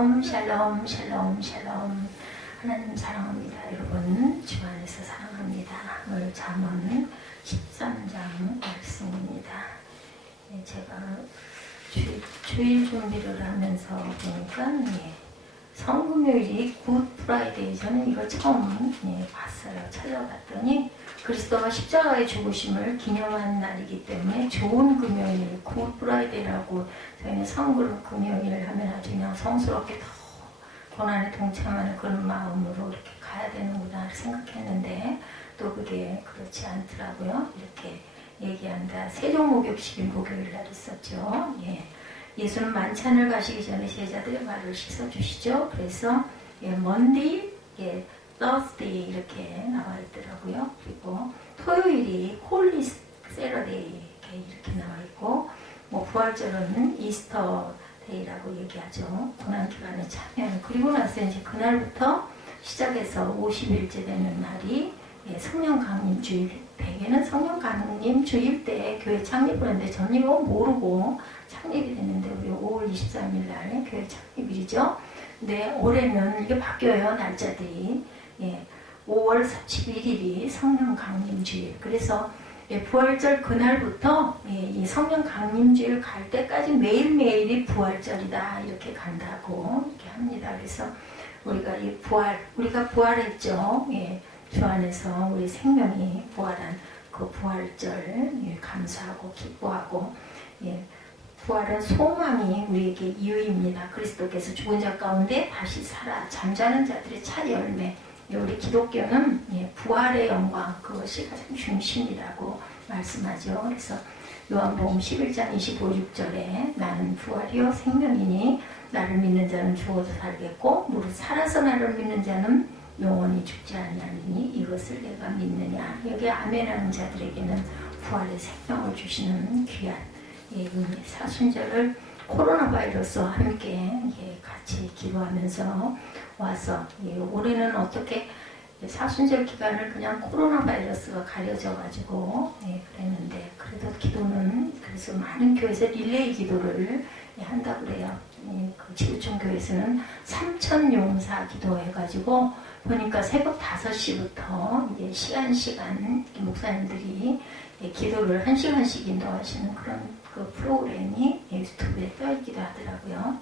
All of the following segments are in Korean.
샬롬 샬롬 샬롬 샬롬. 하나님 사랑합니다. 여러분 주 안에서 사랑합니다. 오늘 잠언 13장 말씀입니다. 제가 주일 준비를 하면서 보니까 성금요일이 굿 프라이데이, 저는 이걸 처음 봤어요. 찾아봤더니 그리스도가 십자가의 죽으심을 기념하는 날이기 때문에 좋은 금요일, 굿 프라이데이라고, 저희는 성금요일 하면 아주 그냥 성스럽게 더 고난에 동참하는 그런 마음으로 이렇게 가야 되는구나 생각했는데 또 그게 그렇지 않더라고요. 이렇게 얘기한다. 세종목욕식일 목요일 날 있었죠. 예수는 만찬을 가시기 전에 제자들의 발을 씻어주시죠. 그래서 먼데이, Thursday 이렇게 나와 있더라고요. 그리고 토요일이 홀리 세러데이 이렇게 나와 있고, 부활절은 이스터 데이라고 얘기하죠. 고난기간에 참여하는. 그리고 나서 이제 그날부터 시작해서 50일째 되는 날이 성령 강림 주일, 대개는 성령 강림 주일 때 교회 창립을 했는데 전 이거 모르고 창립이 됐는데 우리 5월 23일 날 교회 창립일이죠. 근데 올해는 이게 바뀌어요, 날짜들이. 5월 31일이 성령 강림 주일. 그래서 부활절 그날부터 이 성령 강림주일 갈 때까지 매일매일이 부활절이다 이렇게 간다고 이렇게 합니다. 그래서 우리가 부활했죠. 주 안에서 우리 생명이 부활한 그 부활절 감사하고 기뻐하고, 부활은 소망이 우리에게 이유입니다. 그리스도께서 죽은 자 가운데 다시 살아 잠자는 자들의 차 열매. 우리 기독교는 부활의 영광, 그것이 가장 중심이라고 말씀하죠. 그래서 요한복음 11장 25, 6절에 나는 부활이요 생명이니 나를 믿는 자는 죽어도 살겠고 무릇 살아서 나를 믿는 자는 영원히 죽지 아니하리니 이것을 내가 믿느냐. 여기 아멘하는 자들에게는 부활의 생명을 주시는 귀한 사순절을 코로나 바이러스와 함께 같이 기도하면서 와서, 올해는 어떻게 사순절 기간을 그냥 코로나 바이러스가 가려져가지고 그랬는데, 그래도 기도는, 그래서 많은 교회에서 릴레이 기도를 한다고 그래요. 그 지구촌 교회에서는 3,000용사 기도해가지고 보니까 새벽 5시부터 이제 시간 목사님들이 기도를 1시간씩 인도하시는 그런 그 프로그램이 유튜브에 떠있기도 하더라고요.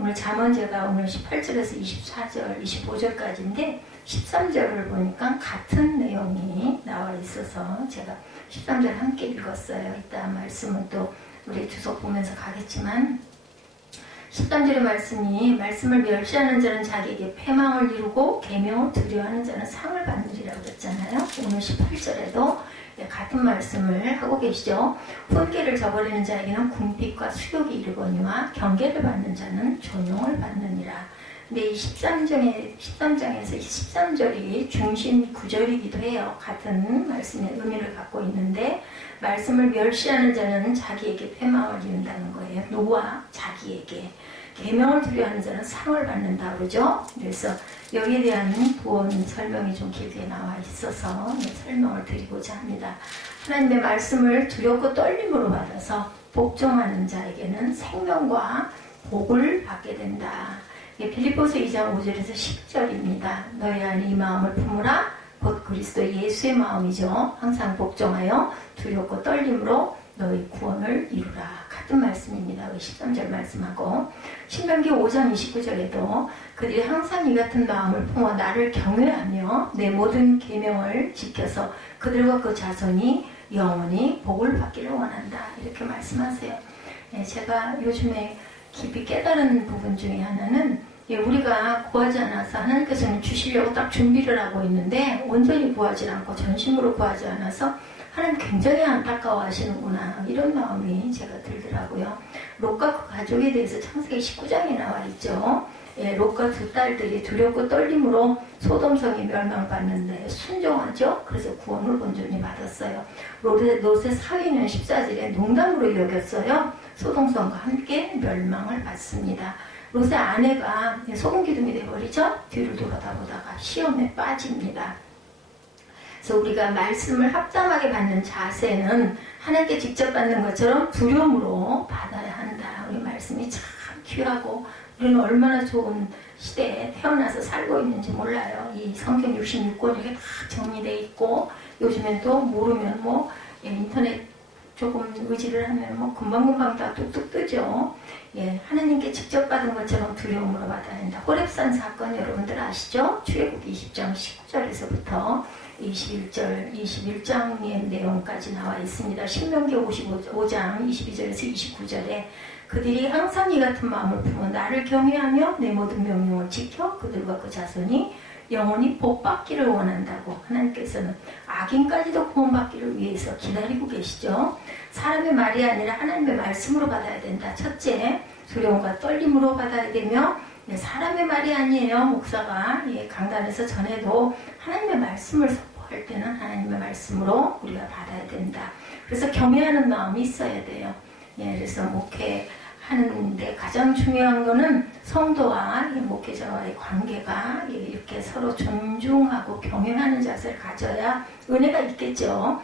오늘 잠언 제가 오늘 18절에서 24절, 25절까지인데 13절을 보니까 같은 내용이 나와 있어서 제가 13절 함께 읽었어요. 이따 말씀은 또 우리 주석 보면서 가겠지만, 13절의 말씀을 멸시하는 자는 자기에게 패망을 이루고 계명을 두려워하는 자는 상을 받으리라고 그랬잖아요. 오늘 18절에도 같은 말씀을 하고 계시죠. 훈계를 저버리는 자에게는 궁핍과 수욕이 이르거니와 경계를 받는 자는 존용을 받느니라. 근데 이 13장에서 13절이 중심 구절이기도 해요. 같은 말씀의 의미를 갖고 있는데, 말씀을 멸시하는 자는 자기에게 패망을 이룬다는 거예요. 누구와? 자기에게. 계명을 두려워하는 자는 상을 받는다 그러죠. 그래서 여기에 대한 부언 설명이 좀 길게 나와 있어서 설명을 드리고자 합니다. 하나님의 말씀을 두렵고 떨림으로 받아서 복종하는 자에게는 생명과 복을 받게 된다. 빌립보서 2장 5절에서 10절입니다. 너희 안에 이 마음을 품으라. 곧 그리스도 예수의 마음이죠. 항상 복종하여 두렵고 떨림으로 너희 구원을 이루라. 같은 말씀입니다. 13절 말씀하고, 신명기 5장 29절에도 그들이 항상 이 같은 마음을 품어 나를 경외하며 내 모든 계명을 지켜서 그들과 그 자손이 영원히 복을 받기를 원한다. 이렇게 말씀하세요. 제가 요즘에 깊이 깨달은 부분 중에 하나는, 우리가 구하지 않아서 하나님께서는 주시려고 딱 준비를 하고 있는데 온전히 구하지 않고 전심으로 구하지 않아서 하나님 굉장히 안타까워 하시는구나, 이런 마음이 제가 들더라고요. 롯과 그 가족에 대해서 창세기 19장에 나와 있죠. 롯과 두 딸들이 두렵고 떨림으로 소돔성이 멸망을 받는데 순종하죠. 그래서 구원을 온전히 받았어요. 롯의 사위는 14절에 농담으로 여겼어요. 소돔성과 함께 멸망을 받습니다. 롯의 아내가 소금기둥이 되어버리죠. 뒤를 돌아다보다가 시험에 빠집니다. 그래서 우리가 말씀을 합당하게 받는 자세는 하나님께 직접 받는 것처럼 두려움으로 받아야 한다. 우리 말씀이 참 귀하고 우리는 얼마나 좋은 시대에 태어나서 살고 있는지 몰라요. 이 성경 66권이 다 정리되어 있고, 요즘엔 또 모르면 뭐 인터넷 조금 의지를 하면 뭐 금방금방 다 뚝뚝 뜨죠. 예, 하나님께 직접 받은 것처럼 두려움으로 받아야 된다. 호렙산 사건 여러분들 아시죠? 출애굽기 20장 19절에서부터 21장의 내용까지 나와 있습니다. 신명기 55장 22절에서 29절에 그들이 항상 이 같은 마음을 품어 나를 경외하며 내 모든 명령을 지켜 그들과 그 자손이 영원히 복받기를 원한다고. 하나님께서는 악인까지도 구원받기를 위해서 기다리고 계시죠. 사람의 말이 아니라 하나님의 말씀으로 받아야 된다. 첫째, 두려움과 떨림으로 받아야 되며, 사람의 말이 아니에요. 목사가 강단에서 전해도 하나님의 말씀을 선포할 때는 하나님의 말씀으로 우리가 받아야 된다. 그래서 경외하는 마음이 있어야 돼요. 그래서 목회하는데 가장 중요한 거는 성도와 목회자와의 관계가 이렇게 서로 존중하고 경외하는 자세를 가져야 은혜가 있겠죠.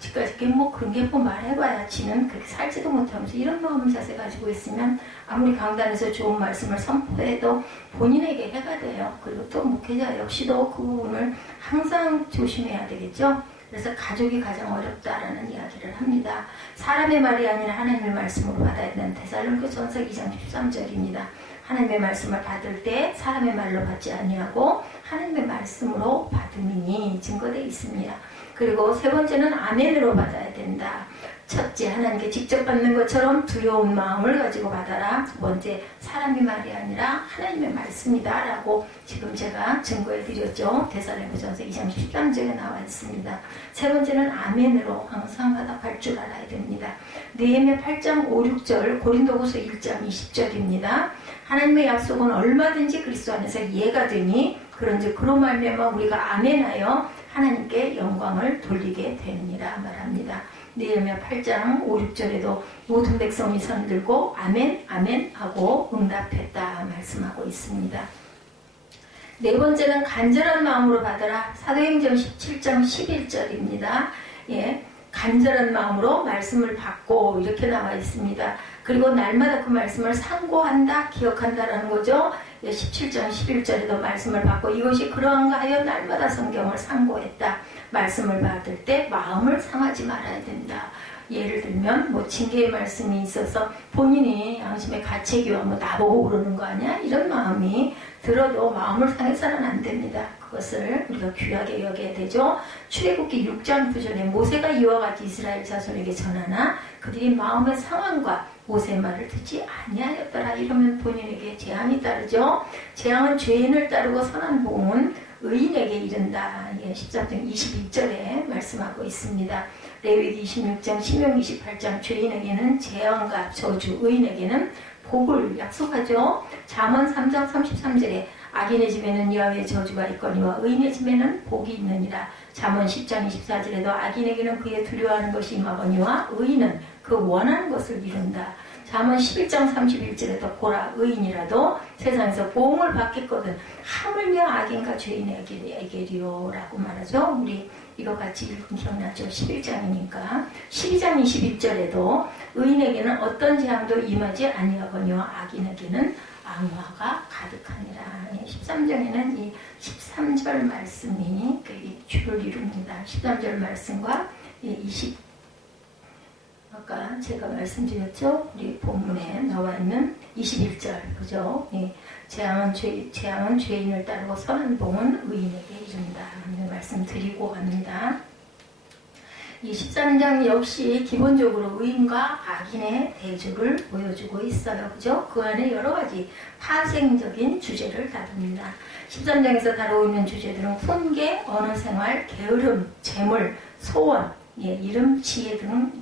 지금까지 그런 게 말해봐야 지는 그렇게 살지도 못하면서 이런 마음 자세 가지고 있으면 아무리 강단에서 좋은 말씀을 선포해도 본인에게 해가 돼요. 그리고 또 목회자 역시도 그 부분을 항상 조심해야 되겠죠. 그래서 가족이 가장 어렵다라는 이야기를 합니다. 사람의 말이 아니라 하나님의 말씀으로 받아야 되는 데살로니가전서 2장 13절입니다. 하나님의 말씀을 받을 때 사람의 말로 받지 아니하고 하나님의 말씀으로 받음이 증거되어 있습니다. 그리고 세 번째는 아멘으로 받아야 된다. 첫째, 하나님께 직접 받는 것처럼 두려운 마음을 가지고 받아라. 두 번째, 사람의 말이 아니라 하나님의 말씀이다 라고 지금 제가 증거해 드렸죠. 데살로니가전서 2장 13절에 나와 있습니다. 세 번째는 아멘으로 항상 화답할 줄 알아야 됩니다. 느헤미야 8장 5, 6절, 고린도후서 1장 20절입니다. 하나님의 약속은 얼마든지 그리스도 안에서 이해가 되니 그런즉 그로 말미암아 우리가 아멘하여 하나님께 영광을 돌리게 되느니라 말합니다. 느헤미야 8장 5, 6절에도 모든 백성이 손들고 아멘 아멘 하고 응답했다 말씀하고 있습니다. 네 번째는 간절한 마음으로 받아라. 사도행전 17장 11절입니다. 간절한 마음으로 말씀을 받고 이렇게 나와 있습니다. 그리고 날마다 그 말씀을 상고한다, 기억한다라는 거죠. 17장 11절에도 말씀을 받고 이것이 그러한가 하여 날마다 성경을 상고했다. 말씀을 받을 때 마음을 상하지 말아야 된다. 예를 들면 징계의 말씀이 있어서 본인이 양심의 가책이와 나보고 그러는 거 아니야? 이런 마음이 들어도 마음을 상해서는 안 됩니다. 그것을 우리가 귀하게 여겨야 되죠. 출애굽기 6장 9절에 모세가 이와 같이 이스라엘 자손에게 전하나 그들이 마음의 상황과 모세의 말을 듣지 아니하였더라. 이러면 본인에게 재앙이 따르죠. 재앙은 죄인을 따르고 선한 복음은 의인에게 이른다. 13장 22절에 말씀하고 있습니다. 레위기 26장, 신명기 28장 죄인에게는 재앙과 저주, 의인에게는 복을 약속하죠. 잠언 3장 33절에 악인의 집에는 여호와의 저주가 있거니와 의인의 집에는 복이 있느니라. 잠언 10장 24절에도 악인에게는 그의 두려워하는 것이 임하거니와 의인은 그 원하는 것을 이룬다. 잠언 11장 31절에도 보라 의인이라도 세상에서 보응을 받겠거든 하물며 악인과 죄인에게리요 라고 말하죠. 우리 이거 같이 읽은 기억나죠? 11장이니까 12장 21절에도 의인에게는 어떤 재앙도 임하지 아니하거니와 악인에게는 악마가 가득하니라. 13장에는 이 13절 말씀이 주를 이룹니다. 13절 말씀과 아까 제가 말씀드렸죠? 우리 본문에 나와 있는 21절, 그죠? 재앙은 죄인을 따르고 선한 복은 의인에게 이른다. 말씀드리고 갑니다. 이 13장 역시 기본적으로 의인과 악인의 대조를 보여주고 있어요. 그죠? 그 안에 여러 가지 파생적인 주제를 다룹니다. 13장에서 다루고 있는 주제들은 훈계, 언어생활, 게으름, 재물, 소원, 이름, 지혜 등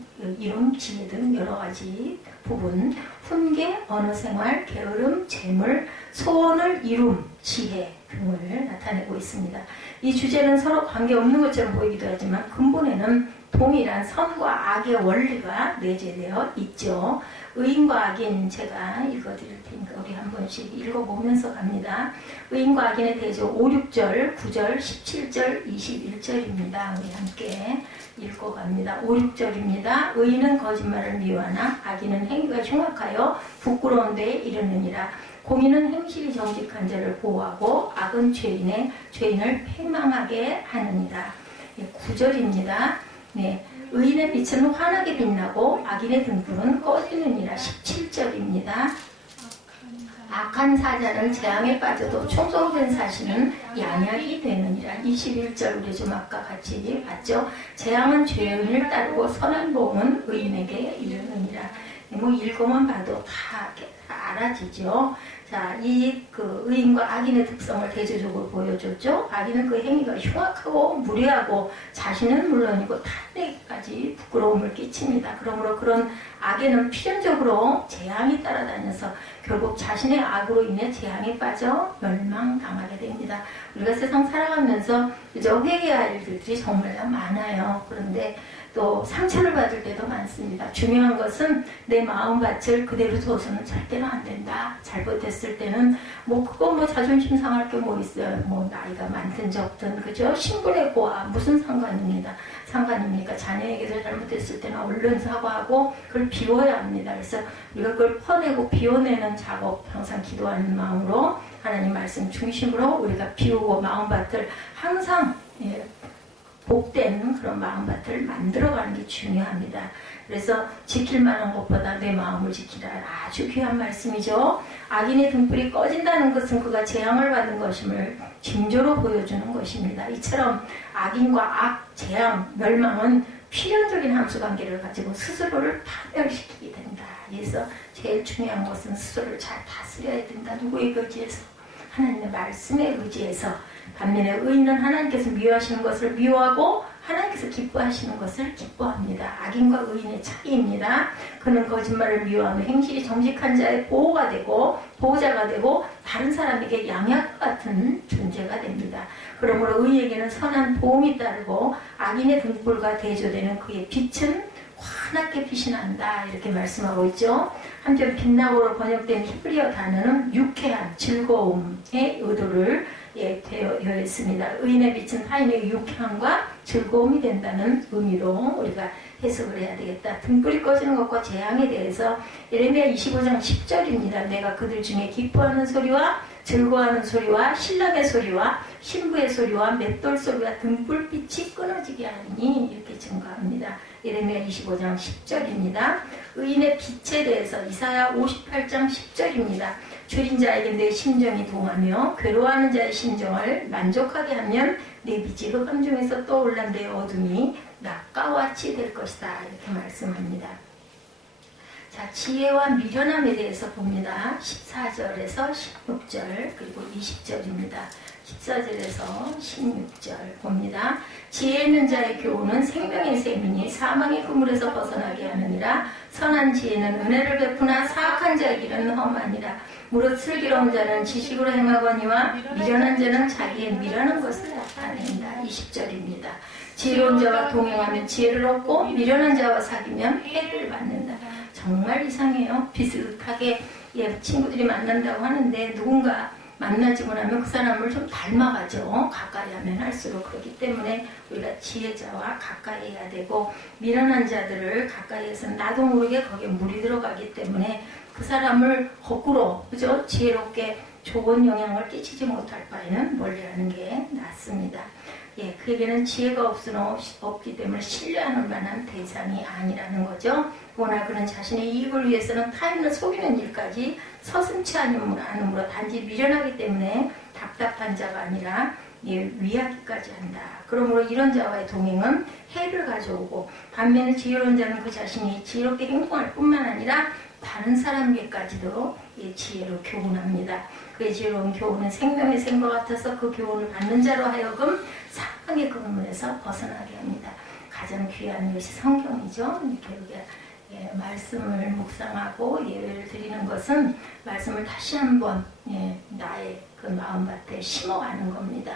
여러 가지 부분, 훈계, 언어생활, 게으름, 재물, 소원을 이룸, 지혜 등을 나타내고 있습니다. 이 주제는 서로 관계없는 것처럼 보이기도 하지만 근본에는 동일한 선과 악의 원리가 내재되어 있죠. 의인과 악인 제가 읽어드릴 테니까 우리 한 번씩 읽어보면서 갑니다. 의인과 악인의 대조 5, 6절, 9절, 17절, 21절입니다. 우리 함께 읽어갑니다. 5, 6절입니다. 의인은 거짓말을 미워하나 악인은 행위가 흉악하여 부끄러운 데에 이르느니라. 공의는 행실이 정직한 자를 보호하고 악은 죄인을 패망하게 하느니라. 9절입니다. 네, 의인의 빛은 환하게 빛나고 악인의 등불은 꺼지느니라. 17절입니다. 악한 사자는 재앙에 빠져도 충성된 사신은 양약이 되느니라. 21절 우리 좀 아까 같이 봤죠. 재앙은 죄인을 따르고 선한 복은 의인에게 이르느니라. 뭐 읽어만 봐도 다 알아지죠. 자, 그 의인과 악인의 특성을 대조적으로 보여줬죠. 악인은 그 행위가 흉악하고 무례하고 자신은 물론이고 타인에게까지 부끄러움을 끼칩니다. 그러므로 그런 악에는 필연적으로 재앙이 따라다녀서 결국 자신의 악으로 인해 재앙에 빠져 멸망당하게 됩니다. 우리가 세상 살아가면서 그저 회개할 일들이 정말 많아요. 그런데 또 상처를 받을 때도 많습니다. 중요한 것은 내 마음밭을 그대로 둬서는 절대로 안 된다. 잘못했을 때는 그건 자존심 상할 게 뭐 있어요. 나이가 많든 적든 그죠? 신분의 고와 무슨 상관입니까? 자녀에게서 잘못했을 때는 얼른 사과하고 그걸 비워야 합니다. 그래서 우리가 그걸 퍼내고 비워내는 작업 항상 기도하는 마음으로 하나님 말씀 중심으로 우리가 비우고 마음밭을 항상 복된 그런 마음밭을 만들어가는 게 중요합니다. 그래서 지킬 만한 것보다 내 마음을 지키라. 아주 귀한 말씀이죠. 악인의 등불이 꺼진다는 것은 그가 재앙을 받은 것임을 징조로 보여주는 것입니다. 이처럼 악인과 악, 재앙, 멸망은 필연적인 함수관계를 가지고 스스로를 파멸시키게 된다. 그래서 제일 중요한 것은 스스로를 잘 다스려야 된다. 누구에 의지해서? 하나님의 말씀에 의지해서. 반면에 의인은 하나님께서 미워하시는 것을 미워하고 하나님께서 기뻐하시는 것을 기뻐합니다. 악인과 의인의 차이입니다. 그는 거짓말을 미워하며 행실이 정직한 자의 보호자가 되고 다른 사람에게 양약 같은 존재가 됩니다. 그러므로 의에게는 선한 보응이 따르고 악인의 등불과 대조되는 그의 빛은 환하게 빛이 난다. 이렇게 말씀하고 있죠. 한편 빛나고로 번역된 히브리어 단어는 유쾌한 즐거움의 의도를 되어 있습니다. 의인의 빛은 타인에게 유쾌함과 즐거움이 된다는 의미로 우리가 해석을 해야 되겠다. 등불이 꺼지는 것과 재앙에 대해서 예레미야 25장 10절입니다. 내가 그들 중에 기뻐하는 소리와 즐거워하는 소리와 신랑의 소리와 신부의 소리와 맷돌 소리와 등불빛이 끊어지게 하리니 이렇게 증거합니다. 예레미야 25장 10절입니다. 의인의 빛에 대해서 이사야 58장 10절입니다. 줄인 자에게 내 심정이 동하며 괴로워하는 자의 심정을 만족하게 하면 내 빛이 흑암 중에서 떠올라 내 어둠이 낮과 같이 될 것이다. 이렇게 말씀합니다. 자, 지혜와 미련함에 대해서 봅니다. 14절에서 16절 그리고 20절입니다. 14절에서 16절 봅니다. 지혜 있는 자의 교훈은 생명의 샘이니 사망의 그물에서 벗어나게 하느니라. 선한 지혜는 은혜를 베푸나 사악한 자의 길은 험하니라. 무릇 슬기로운 자는 지식으로 행하거니와 미련한 자는 자기의 미련한 것을 나타낸다. 20절입니다. 지혜로운 자와 동행하면 지혜를 얻고 미련한 자와 사귀면 해를 받는다. 정말 이상해요. 비슷하게 친구들이 만난다고 하는데 누군가 만나지고 나면 그 사람을 좀 닮아가죠. 가까이 하면 할수록. 그렇기 때문에 우리가 지혜자와 가까이 해야 되고 미련한 자들을 가까이 해서 나도 모르게 거기에 물이 들어가기 때문에 그 사람을 거꾸로 그죠? 지혜롭게 좋은 영향을 끼치지 못할 바에는 멀리하는 게 낫습니다. 그에게는 지혜가 없기 때문에 신뢰하는 만한 대상이 아니라는 거죠. 워낙 그는 자신의 이익을 위해서는 타인을 속이는 일까지 서슴지 않으므로 단지 미련하기 때문에 답답한 자가 아니라 위하기까지 한다. 그러므로 이런 자와의 동행은 해를 가져오고 반면에 지혜로운 자는 그 자신이 지혜롭게 행동할 뿐만 아니라 다른 사람에게까지도 지혜로 교훈합니다. 그의 지혜로운 교훈은 생명의 샘과 같아서 그 교훈을 받는 자로 하여금 사망의 그물에서 벗어나게 합니다. 가장 귀한 것이 성경이죠. 이렇게 우리가 말씀을 묵상하고 예배를 드리는 것은 말씀을 다시 한번 나의 그 마음밭에 심어가는 겁니다.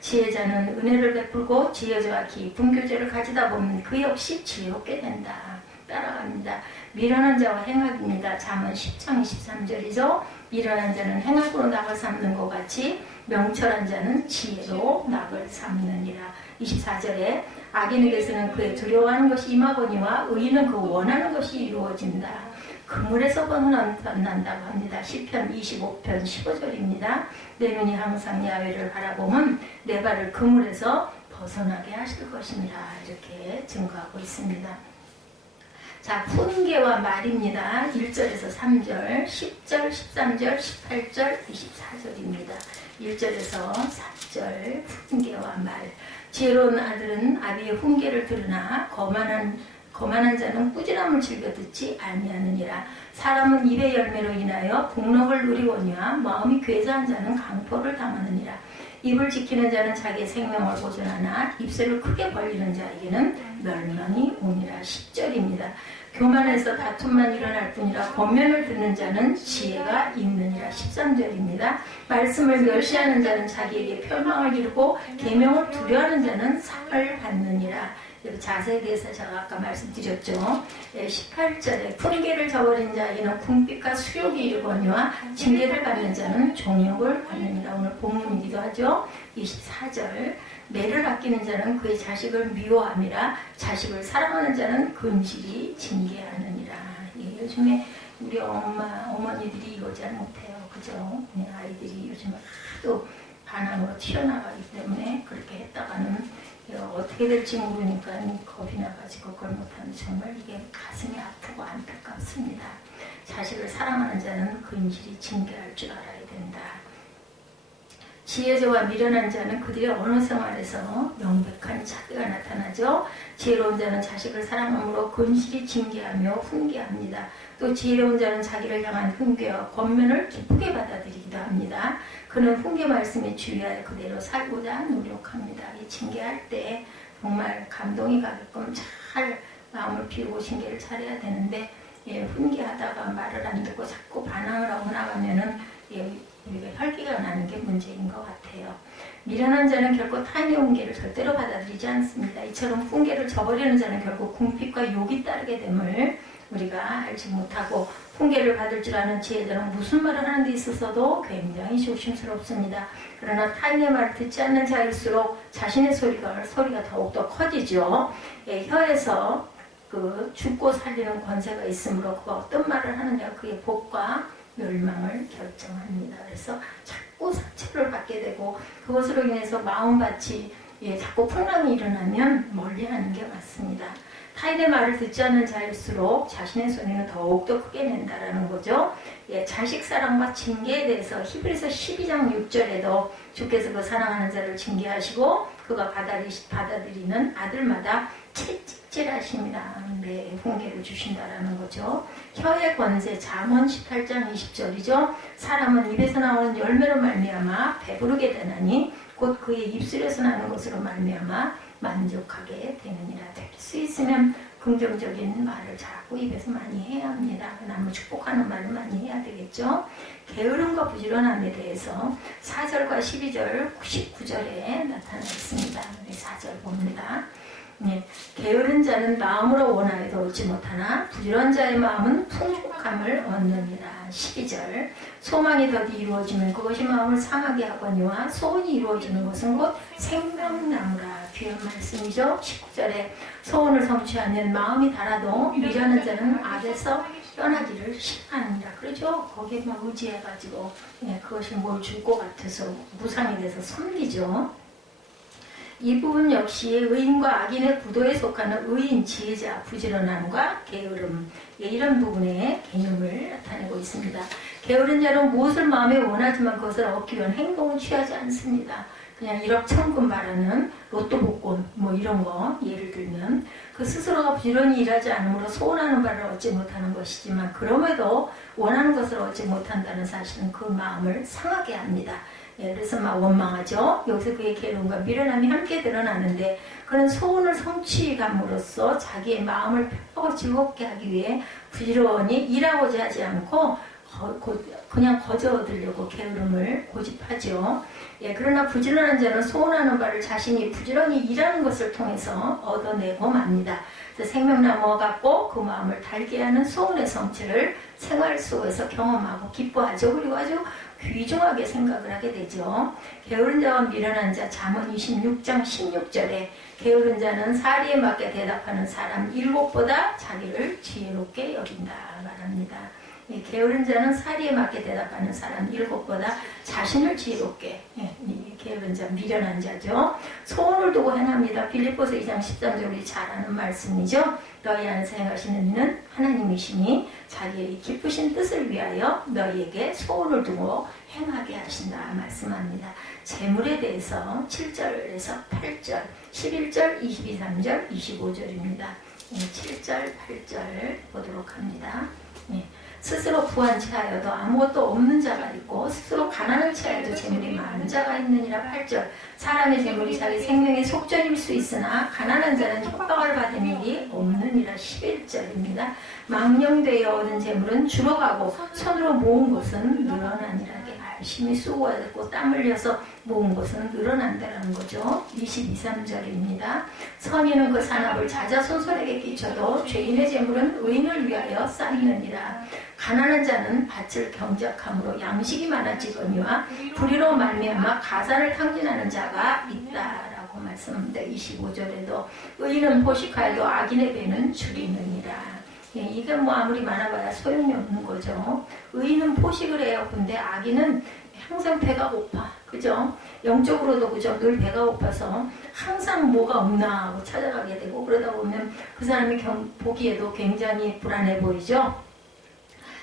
지혜자는 은혜를 베풀고 지혜자와 깊은 교제를 가지다 보면 그 역시 지혜롭게 된다. 따라갑니다. 미련한 자와 행악입니다. 잠언 10장 23절이죠. 미련한 자는 행악으로 낙을 삼는 것 같이 명철한 자는 지혜로 낙을 삼느니라. 24절에 악인에게서는 그의 두려워하는 것이 임하거니와 의인은 그 원하는 것이 이루어진다. 그물에서 벗어난다고 합니다. 시편 25편 15절입니다. 내 눈이 항상 야훼를 바라보면 내 발을 그물에서 벗어나게 하실 것이니라. 이렇게 증거하고 있습니다. 자, 훈계와 말입니다. 1절에서 3절, 10절, 13절, 18절, 24절입니다. 1절에서 3절 훈계와 말. 지혜로운 아들은 아비의 훈계를 들으나 거만한 자는 꾸지람을 즐겨 듣지 아니하느니라. 사람은 입의 열매로 인하여 복록을 누리거니와 마음이 괴사한 자는 강포를 당하느니라. 입을 지키는 자는 자기의 생명을 보존하나 입술을 크게 벌리는 자에게는 멸망이 오니라. 10절입니다. 교만해서 다툼만 일어날 뿐이라 권면을 듣는 자는 지혜가 있느니라. 13절입니다. 말씀을 멸시하는 자는 자기에게 편망을 이루고 계명을 두려워하는 자는 상을 받느니라. 자세에 대해서 제가 아까 말씀드렸죠. 18절에 훈계를 저버린 자에게는 궁핍과 수욕이 이르거니와 징계를 받는 자는 종욕을 받느니라. 오늘 본문이기도 하죠. 24절 매를 아끼는 자는 그의 자식을 미워함이라. 자식을 사랑하는 자는 근실이 징계하느니라. 요즘에 우리 어머니들이 이거 잘 못해요. 그죠? 아이들이 요즘 하도 반항으로 튀어나가기 때문에 그렇게 했다가는 어떻게 될지 모르니까 겁이 나가지고 그걸 못하면 정말 이게 가슴이 아프고 안타깝습니다. 자식을 사랑하는 자는 근실이 징계할 줄 알아야 된다. 지혜자와 미련한 자는 그들의 언어 생활에서 명백한 차이가 나타나죠. 지혜로운 자는 자식을 사랑함으로 근실이 징계하며 훈계합니다. 또 지혜로운 자는 자기를 향한 훈계와 권면을 기쁘게 받아들이기도 합니다. 그는 훈계 말씀에 주의하여 그대로 살고자 노력합니다. 이 징계할 때 정말 감동이 가게끔 잘 마음을 비우고 징계를 잘해야 되는데 훈계하다가 말을 안 듣고 자꾸 반항을 하고 나가면은 우리가 혈기가 나는 게 문제인 것 같아요. 미련한 자는 결코 타인의 훈계를 절대로 받아들이지 않습니다. 이처럼 훈계를 저버리는 자는 결국 궁핍과 욕이 따르게 됨을 우리가 알지 못하고 훈계를 받을 줄 아는 지혜자는 무슨 말을 하는 데 있어서도 굉장히 조심스럽습니다. 그러나 타인의 말을 듣지 않는 자일수록 자신의 소리가 더욱더 커지죠. 혀에서 그 죽고 살리는 권세가 있으므로 그가 어떤 말을 하느냐 그의 복과 멸망을 결정합니다. 그래서 자꾸 상처를 받게 되고 그것으로 인해서 마음밭이 자꾸 풍랑이 일어나면 멀리하는 게 맞습니다. 타인의 말을 듣지 않는 자일수록 자신의 손해는 더욱더 크게 낸다라는 거죠. 자식 사랑과 징계에 대해서 히브리서 12장 6절에도 주께서 그 사랑하는 자를 징계하시고 그가 받아들이는 아들마다 채찍질하십니다. 훈계를 주신다라는 거죠. 혀의 권세 잠언 18장 20절이죠. 사람은 입에서 나오는 열매로 말미암아 배부르게 되나니 곧 그의 입술에서 나는 것으로 말미암아 만족하게 되느니라. 될 수 있으면 긍정적인 말을 자꾸 입에서 많이 해야 합니다. 남을 축복하는 말을 많이 해야 되겠죠. 게으름과 부지런함에 대해서 4절과 12절, 19절에 나타나 있습니다. 4절 봅니다. 게으른 자는 마음으로 원하여도 얻지 못하나 부지런한 자의 마음은 풍족함을 얻느니라. 12절 소망이 더디 이루어지면 그것이 마음을 상하게 하거니와 소원이 이루어지는 것은 곧 생명나무라. 귀한 말씀이죠. 19절에 소원을 성취하면 마음이 달아도 미련한 자는 악에서 떠나기를 싫어하느니라. 그렇죠? 거기에 막 의지해가지고 그것이 뭘 줄 것 같아서 무상이 돼서 섬기죠. 이 부분 역시 의인과 악인의 구도에 속하는 의인, 지혜자, 부지런함과 게으름 이런 부분의 개념을 나타내고 있습니다. 게으른 자는 무엇을 마음에 원하지만 그것을 얻기 위한 행동을 취하지 않습니다. 그냥 1억 천금 바라는 로또 복권 뭐 이런 거 예를 들면 그 스스로가 부지런히 일하지 않으므로 소원하는 바를 얻지 못하는 것이지만 그럼에도 원하는 것을 얻지 못한다는 사실은 그 마음을 상하게 합니다. 예, 그래서 막 원망하죠. 여기서 그의 괴로움과 미련함이 함께 드러나는데 그런 소원을 성취감으로써 자기의 마음을 편하고 즐겁게 하기 위해 부지런히 일하고자 하지 않고 그냥 거저 얻으려고 게으름을 고집하죠. 예, 그러나 부지런한 자는 소원하는 바를 자신이 부지런히 일하는 것을 통해서 얻어내고 맙니다. 생명나무와 같고 그 마음을 달게 하는 소원의 성취를 생활 속에서 경험하고 기뻐하죠. 그리고 아주 귀중하게 생각을 하게 되죠. 게으른 자와 미련한 자 잠언 26장 16절에 게으른 자는 사리에 맞게 대답하는 사람 7보다 자기를 지혜롭게 여긴다 말합니다. 예, 게으른 자는 사리에 맞게 대답하는 사람 7보다 자신을 지혜롭게 게으른 자, 미련한 자죠. 소원을 두고 행합니다. 빌립보서 2장 13절 우리 잘 아는 말씀이죠. 너희 안에서 행하시는 이는 하나님이시니 자기의 기쁘신 뜻을 위하여 너희에게 소원을 두고 행하게 하신다 말씀합니다. 재물에 대해서 7절에서 8절, 11절, 22, 3절, 25절입니다. 7절, 8절 보도록 합니다. 스스로 부한 체하여도 아무것도 없는 자가 있고 스스로 가난을 체하여도 재물이 많은 자가 있느니라. 8절 사람의 재물이 자기 생명의 속전일 수 있으나 가난한 자는 협박을 받은 일이 없느니라. 11절입니다. 망령되어 얻은 재물은 줄어가고 손으로 모은 것은 늘어나니라. 열심히 수고하고 땀 흘려서 모은 것은 늘어난다는 거죠. 22, 3절입니다. 선인은 그 산업을 자자손손에게 끼쳐도 죄인의 재물은 의인을 위하여 쌓이느니라. 가난한 자는 밭을 경작함으로 양식이 많아지거니와 불의로 말미암아 가산을 탕진하는 자가 있다라고 말씀합니다. 25절에도 의인은 포식하여도 악인의 배는 줄이느니라. 이게 뭐 아무리 많아봐야 소용이 없는 거죠. 의인은 포식을 해요. 근데 악인은 항상 배가 고파. 그죠? 영적으로도 그죠? 늘 배가 고파서 항상 뭐가 없나 하고 찾아가게 되고 그러다 보면 그 사람이 보기에도 굉장히 불안해 보이죠?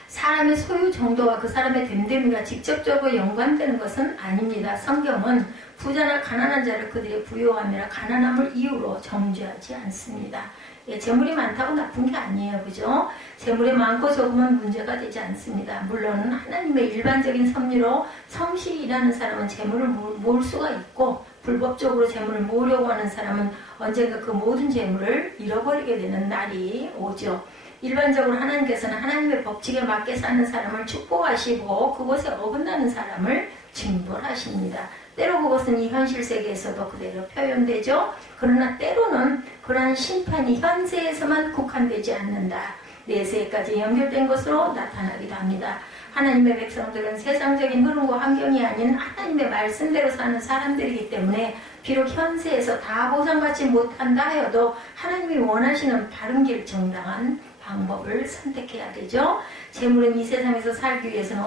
사람의 소유 정도와 그 사람의 됨됨이가 직접적으로 연관되는 것은 아닙니다. 성경은 부자나 가난한 자를 그들의 부요함이나 가난함을 이유로 정죄하지 않습니다. 예, 재물이 많다고 나쁜 게 아니에요. 그죠? 재물이 많고 적으면 문제가 되지 않습니다. 물론 하나님의 일반적인 섭리로 성실히 일하는 사람은 재물을 모을 수가 있고 불법적으로 재물을 모으려고 하는 사람은 언젠가 그 모든 재물을 잃어버리게 되는 날이 오죠. 일반적으로 하나님께서는 하나님의 법칙에 맞게 사는 사람을 축복하시고 그것에 어긋나는 사람을 징벌하십니다. 때로 그것은 이 현실 세계에서도 그대로 표현되죠. 그러나 때로는 그러한 심판이 현세에서만 국한되지 않는다. 내세까지 연결된 것으로 나타나기도 합니다. 하나님의 백성들은 세상적인 흐름과 환경이 아닌 하나님의 말씀대로 사는 사람들이기 때문에 비록 현세에서 다 보상받지 못한다 하여도 하나님이 원하시는 바른 길 정당한 방법을 선택해야 되죠. 재물은 이 세상에서 살기 위해서는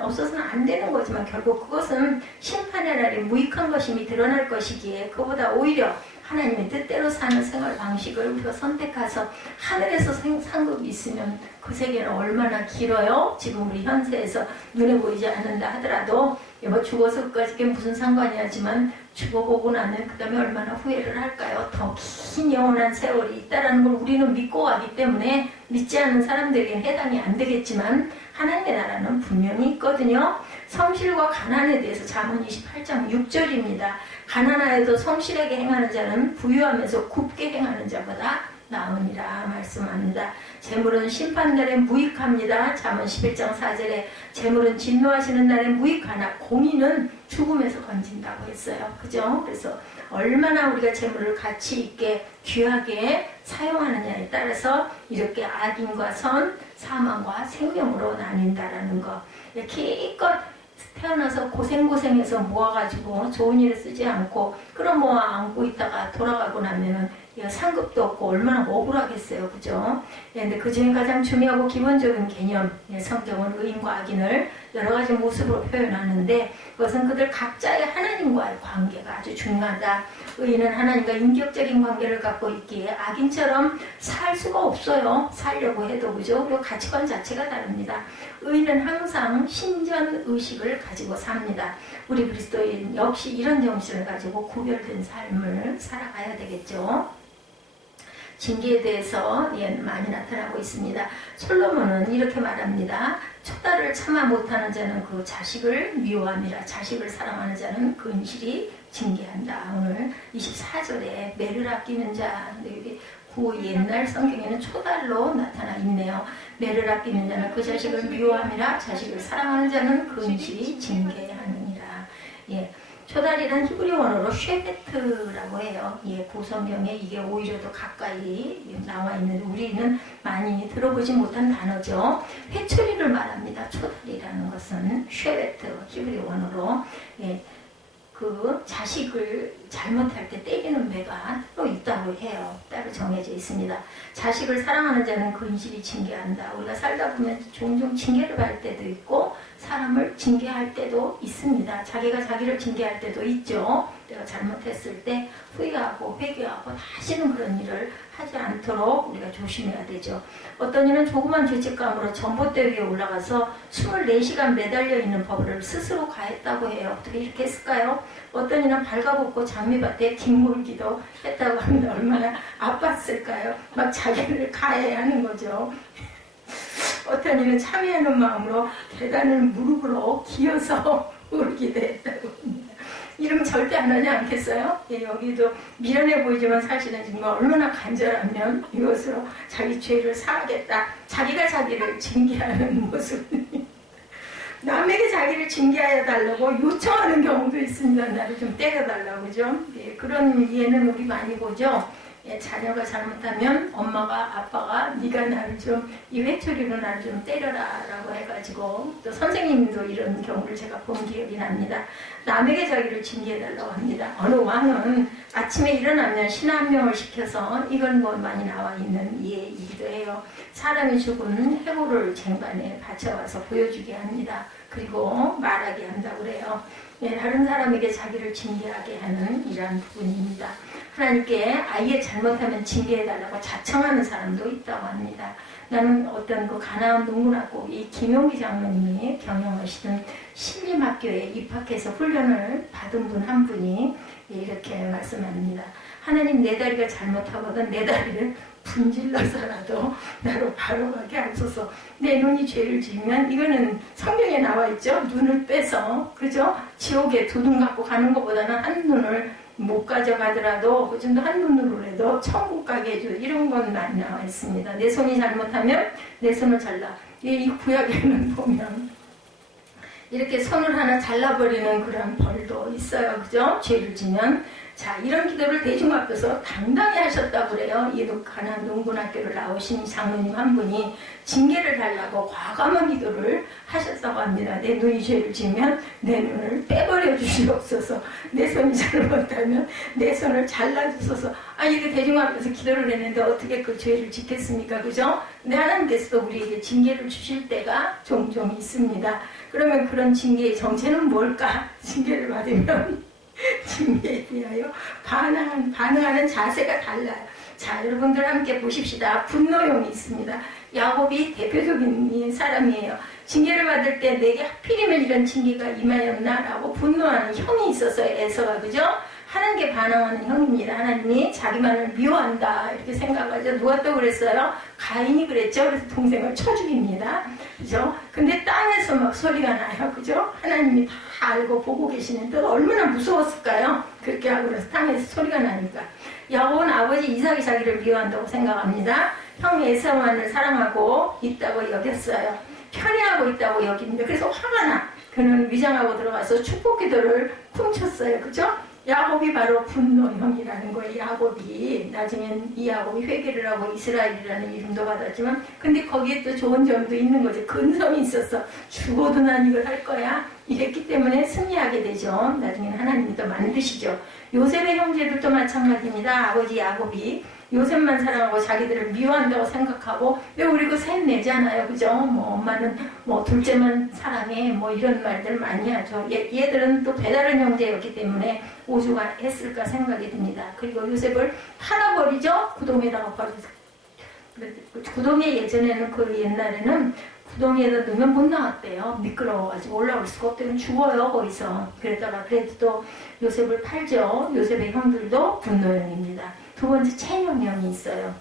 없어서는 안 되는 거지만 결국 그것은 심판의 날에 무익한 것임이 드러날 것이기에 그보다 오히려 하나님의 뜻대로 사는 생활 방식을 우리가 선택해서 하늘에서 상급이 있으면 그 세계는 얼마나 길어요? 지금 우리 현세에서 눈에 보이지 않는다 하더라도 뭐 죽어서까지 무슨 상관이 하지만 죽어보고 나면 그 다음에 얼마나 후회를 할까요? 더 긴 영원한 세월이 있다는 걸 우리는 믿고 가기 때문에 믿지 않는 사람들에게는 해당이 안 되겠지만 하나님의 나라는 분명히 있거든요. 성실과 가난에 대해서 잠언 28장 6절입니다. 가난하여도 성실하게 행하는 자는 부유하면서 굽게 행하는 자보다 나으니라 말씀합니다. 재물은 심판날에 무익합니다. 잠언 11장 4절에 재물은 진노하시는 날에 무익하나 공의는 죽음에서 건진다고 했어요. 그죠? 그래서 얼마나 우리가 재물을 가치 있게 귀하게 사용하느냐에 따라서 이렇게 악인과 선, 사망과 생명으로 나뉜다라는 거. 기껏 태어나서 고생해서 모아가지고 좋은 일에 쓰지 않고 끌어모아 안고 있다가 돌아가고 나면은 상급도 없고 얼마나 억울하겠어요. 그죠? 근데 그 중에 가장 중요하고 기본적인 개념, 성경은 의인과 악인을 여러 가지 모습으로 표현하는데 그것은 그들 각자의 하나님과의 관계가 아주 중요하다. 의인은 하나님과 인격적인 관계를 갖고 있기에 악인처럼 살 수가 없어요. 살려고 해도 그죠? 그리고 가치관 자체가 다릅니다. 의인은 항상 신전 의식을 가지고 삽니다. 우리 그리스도인 역시 이런 정신을 가지고 구별된 삶을 살아가야 되겠죠. 징계에 대해서 많이 나타나고 있습니다. 솔로몬은 이렇게 말합니다. 초다를 참아 못하는 자는 그 자식을 미워함이라. 자식을 사랑하는 자는 근실이 징계한다. 오늘 24절에 매를 아끼는 자, 여기 그 옛날 성경에는 초달로 나타나 있네요. 매를 아끼는 자는 그 자식을 미워함이라. 자식을 사랑하는 자는 근실이 징계하느니라. 예. 초달이란 히브리 원어로 쉐베트라고 해요. 예, 고성경에 이게 오히려 더 가까이 나와 있는데 우리는 많이 들어보지 못한 단어죠. 회초리를 말합니다. 초달이라는 것은 쉐베트, 히브리 원어로. 예, 그 자식을 잘못할 때 때리는 매가 따로 있다고 해요. 따로 정해져 있습니다. 자식을 사랑하는 자는 근실이 징계한다. 우리가 살다 보면 종종 징계를 받을 때도 있고 사람을 징계할 때도 있습니다. 자기가 자기를 징계할 때도 있죠. 내가 잘못했을 때 후회하고 회개하고 다시는 그런 일을 하지 않도록 우리가 조심해야 되죠. 어떤 이는 조그만 죄책감으로 전봇대 위에 올라가서 24시간 매달려 있는 법을 스스로 가했다고 해요. 어떻게 이렇게 했을까요? 어떤 이는 발가벗고 장미밭에 뒹굴기도 했다고 합니다. 얼마나 아팠을까요? 막 자기를 가해야 하는 거죠. 어떤 이는 참여하는 마음으로 계단을 무릎으로 기어서 오르기도 했다고 합니다. 이러면 절대 안 하지 않겠어요? 예, 여기도 미련해 보이지만 사실은 정말 얼마나 간절하면 이것으로 자기 죄를 사하겠다. 자기가 자기를 징계하는 모습입니다. 남에게 자기를 징계하여 달라고 요청하는 경우도 있습니다. 나를 좀 때려달라고, 그죠? 예, 그런 예는 우리 많이 보죠? 예, 자녀가 잘못하면 엄마가 아빠가 네가 나를 좀 이 회초리로 나를 좀 때려라 라고 해가지고 또 선생님도 이런 경우를 제가 본 기억이 납니다. 남에게 자기를 징계해달라고 합니다. 어느 왕은 아침에 일어나면 신 한 명을 시켜서 이건 뭐 많이 나와 있는 예이기도 해요. 사람이 죽은 해골을 쟁반에 바쳐와서 보여주게 합니다. 그리고 말하게 한다고 그래요. 예, 다른 사람에게 자기를 징계하게 하는 이러한 부분입니다. 하나님께 아예 잘못하면 징계해달라고 자청하는 사람도 있다고 합니다. 나는 어떤 그 가나안 농군학교 이 김용기 장로님이 경영하시던 신림학교에 입학해서 훈련을 받은 분 한 분이 이렇게 말씀합니다. 하나님 내 다리가 잘못하거든 내 다리를 분질러서라도 나로 바로 가게 하소서. 내 눈이 죄를 지으면 이거는 성경에 나와 있죠. 눈을 빼서 그죠? 지옥에 두 눈 갖고 가는 것보다는 한 눈을 못 가져가더라도 그 정도 한 눈으로라도 천국 가게 해줘. 이런 건 많이 나와 있습니다. 내 손이 잘못하면 내 손을 잘라. 이 구약에는 보면 이렇게 손을 하나 잘라버리는 그런 벌도 있어요. 그죠? 죄를 지면. 자, 이런 기도를 대중 앞에서 당당히 하셨다고 그래요. 이도 가나안 농군학교를 나오신 장로님 한 분이 징계를 달라고 과감한 기도를 하셨다고 합니다. 내 눈이 죄를 지면 내 눈을 빼버려 주시옵소서. 내 손이 잘못하면 내 손을 잘라주소서. 아, 이렇게 대중 앞에서 기도를 했는데 어떻게 그 죄를 짓겠습니까? 그죠? 근데 하나님께서도 우리에게 징계를 주실 때가 종종 있습니다. 그러면 그런 징계의 정체는 뭘까? 징계를 받으면 징계에 대하여 반응하는 자세가 달라요. 자, 여러분들 함께 보십시다. 분노형이 있습니다. 야곱이 대표적인 사람이에요. 징계를 받을 때 내게 하필이면 이런 징계가 임하였나라고 분노하는 형이 있었어요. 에서가, 그죠? 하나님께 반응하는 형입니다. 하나님이 자기만을 미워한다 이렇게 생각하죠. 누가 또 그랬어요? 가인이 그랬죠. 그래서 동생을 쳐 죽입니다. 그죠? 근데 땅에서 막 소리가 나요. 그죠? 하나님이 다 알고 보고 계시는데 얼마나 무서웠을까요? 그렇게 하고 그래서 땅에서 소리가 나니까. 야곱은 아버지 이삭이 자기를 미워한다고 생각합니다. 형 에사우만을 사랑하고 있다고 여겼어요. 편애하고 있다고 여깁니다. 그래서 화가 나. 그는 위장하고 들어가서 축복 기도를 훔쳤어요. 그죠? 야곱이 바로 분노형이라는 거예요. 야곱이 나중엔 이 야곱이 회개를 하고 이스라엘이라는 이름도 받았지만 근데 거기에 또 좋은 점도 있는 거죠. 근성이 있었어. 죽어도 난 이걸 할 거야. 이랬기 때문에 승리하게 되죠. 나중에는 하나님이 또 만드시죠. 요셉의 형제들도 마찬가지입니다. 아버지 야곱이 요셉만 사랑하고 자기들을 미워한다고 생각하고 왜 우리 그 셋 내잖아요, 그죠? 뭐 엄마는 뭐 둘째만 사랑해 뭐 이런 말들 많이 하죠. 얘들은 또 배다른 형제였기 때문에 오죽 했을까 생각이 듭니다. 그리고 요셉을 팔아버리죠. 구덩이에다가 버리죠. 구덩이에 예전에는 그 옛날에는 구덩이에다 넣으면 못 나왔대요. 미끄러워가지고 올라올 수가 없대요. 죽어요 거기서. 그랬다가 그래도 또 요셉을 팔죠. 요셉의 형들도 분노형입니다. 두 번째 체념형이 있어요.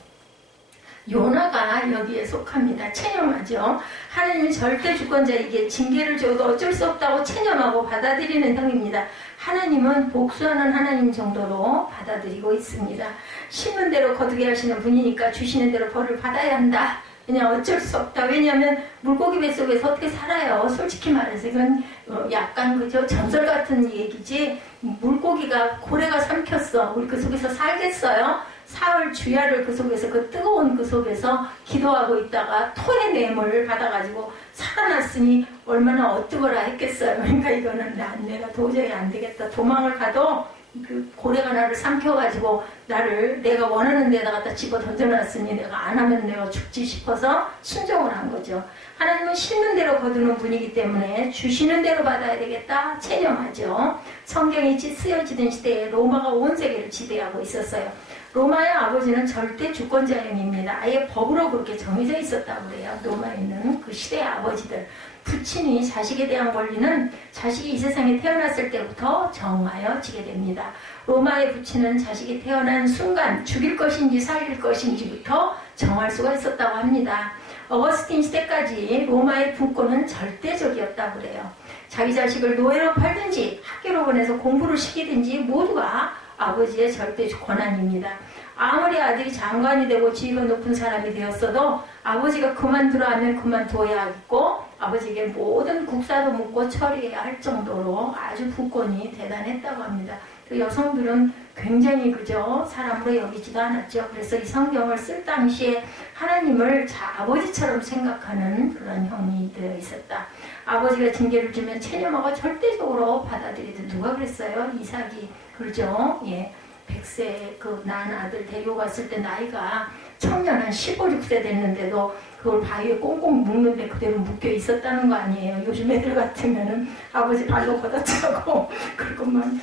요나가 여기에 속합니다. 체념하죠. 하나님은 절대 주권자에게 징계를 줘도 어쩔 수 없다고 체념하고 받아들이는 형입니다. 하나님은 복수하는 하나님 정도로 받아들이고 있습니다. 심은 대로 거두게 하시는 분이니까 주시는 대로 벌을 받아야 한다. 그냥 어쩔 수 없다. 왜냐하면 물고기 뱃속에서 어떻게 살아요. 솔직히 말해서 이건 약간 그저 전설 같은 얘기지. 물고기가 고래가 삼켰어. 우리 그 속에서 살겠어요? 사흘 주야를 그 속에서 그 뜨거운 그 속에서 기도하고 있다가 토의 뇌물을 받아가지고 살아났으니 얼마나 어뜨거라 했겠어요. 그러니까 이거는 내가 도저히 안 되겠다. 도망을 가도 그 고래가 나를 삼켜가지고 나를 내가 원하는 데다 갖다 집어 던져놨으니 내가 안 하면 내가 죽지 싶어서 순종을 한 거죠. 하나님은 심는 대로 거두는 분이기 때문에 주시는 대로 받아야 되겠다 체념하죠. 성경이 쓰여지던 시대에 로마가 온 세계를 지배하고 있었어요. 로마의 아버지는 절대 주권자형입니다. 아예 법으로 그렇게 정해져 있었다고 그래요. 로마에 있는 그 시대의 아버지들. 부친이 자식에 대한 권리는 자식이 이 세상에 태어났을 때부터 정하여지게 됩니다. 로마의 부친은 자식이 태어난 순간 죽일 것인지 살릴 것인지부터 정할 수가 있었다고 합니다. 어거스틴 시대까지 로마의 부권은 절대적이었다고 그래요. 자기 자식을 노예로 팔든지 학교로 보내서 공부를 시키든지 모두가 아버지의 절대 권한입니다. 아무리 아들이 장관이 되고 지위가 높은 사람이 되었어도 아버지가 그만두라 하면 그만둬야겠고 아버지에게 모든 국사도 묻고 처리해야 할 정도로 아주 부권이 대단했다고 합니다. 그 여성들은 굉장히 그저 사람으로 여기지도 않았죠. 그래서 이 성경을 쓸 당시에 하나님을 아버지처럼 생각하는 그런 형이 되어 있었다. 아버지가 징계를 주면 체념하고 절대적으로 받아들이던 누가 그랬어요? 이삭이 그러죠. 예. 100세 그 낳은 아들 데리고 갔을 때 나이가 청년 한 15, 16세 됐는데도 그걸 바위에 꽁꽁 묶는데 그대로 묶여 있었다는 거 아니에요. 요즘 애들 같으면은 아버지 발로 걷어차고 그러고만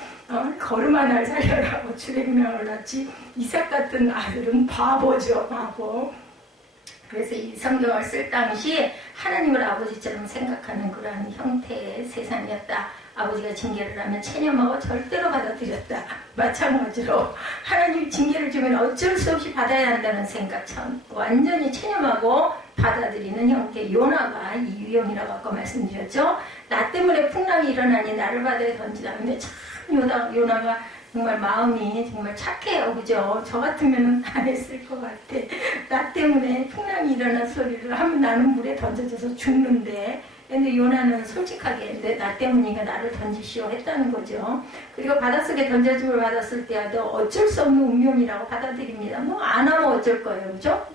걸음 하나를 살려라고 주례명을 낳지. 이삭 같은 아들은 바보죠. 바보. 그래서 이 성경을 쓸 당시에 하나님을 아버지처럼 생각하는 그러한 형태의 세상이었다. 아버지가 징계를 하면 체념하고 절대로 받아들였다. 마찬가지로 하나님 징계를 주면 어쩔 수 없이 받아야 한다는 생각, 참 완전히 체념하고 받아들이는 형태. 요나가 이 유형이라고 아까 말씀드렸죠. 나 때문에 풍랑이 일어나니 나를 바다에 던지다. 근데 참 요나가 정말 마음이 정말 착해요. 그죠? 저 같으면 안 했을 것 같아. 나 때문에 풍랑이 일어난 소리를 하면 나는 물에 던져져서 죽는데 근데 요나는 솔직하게 나 때문이니까 나를 던지시오 했다는 거죠. 그리고 바닷속에 던져짐을 받았을 때도 어쩔 수 없는 운명이라고 받아들입니다. 뭐 안 하면 어쩔 거예요. 그죠?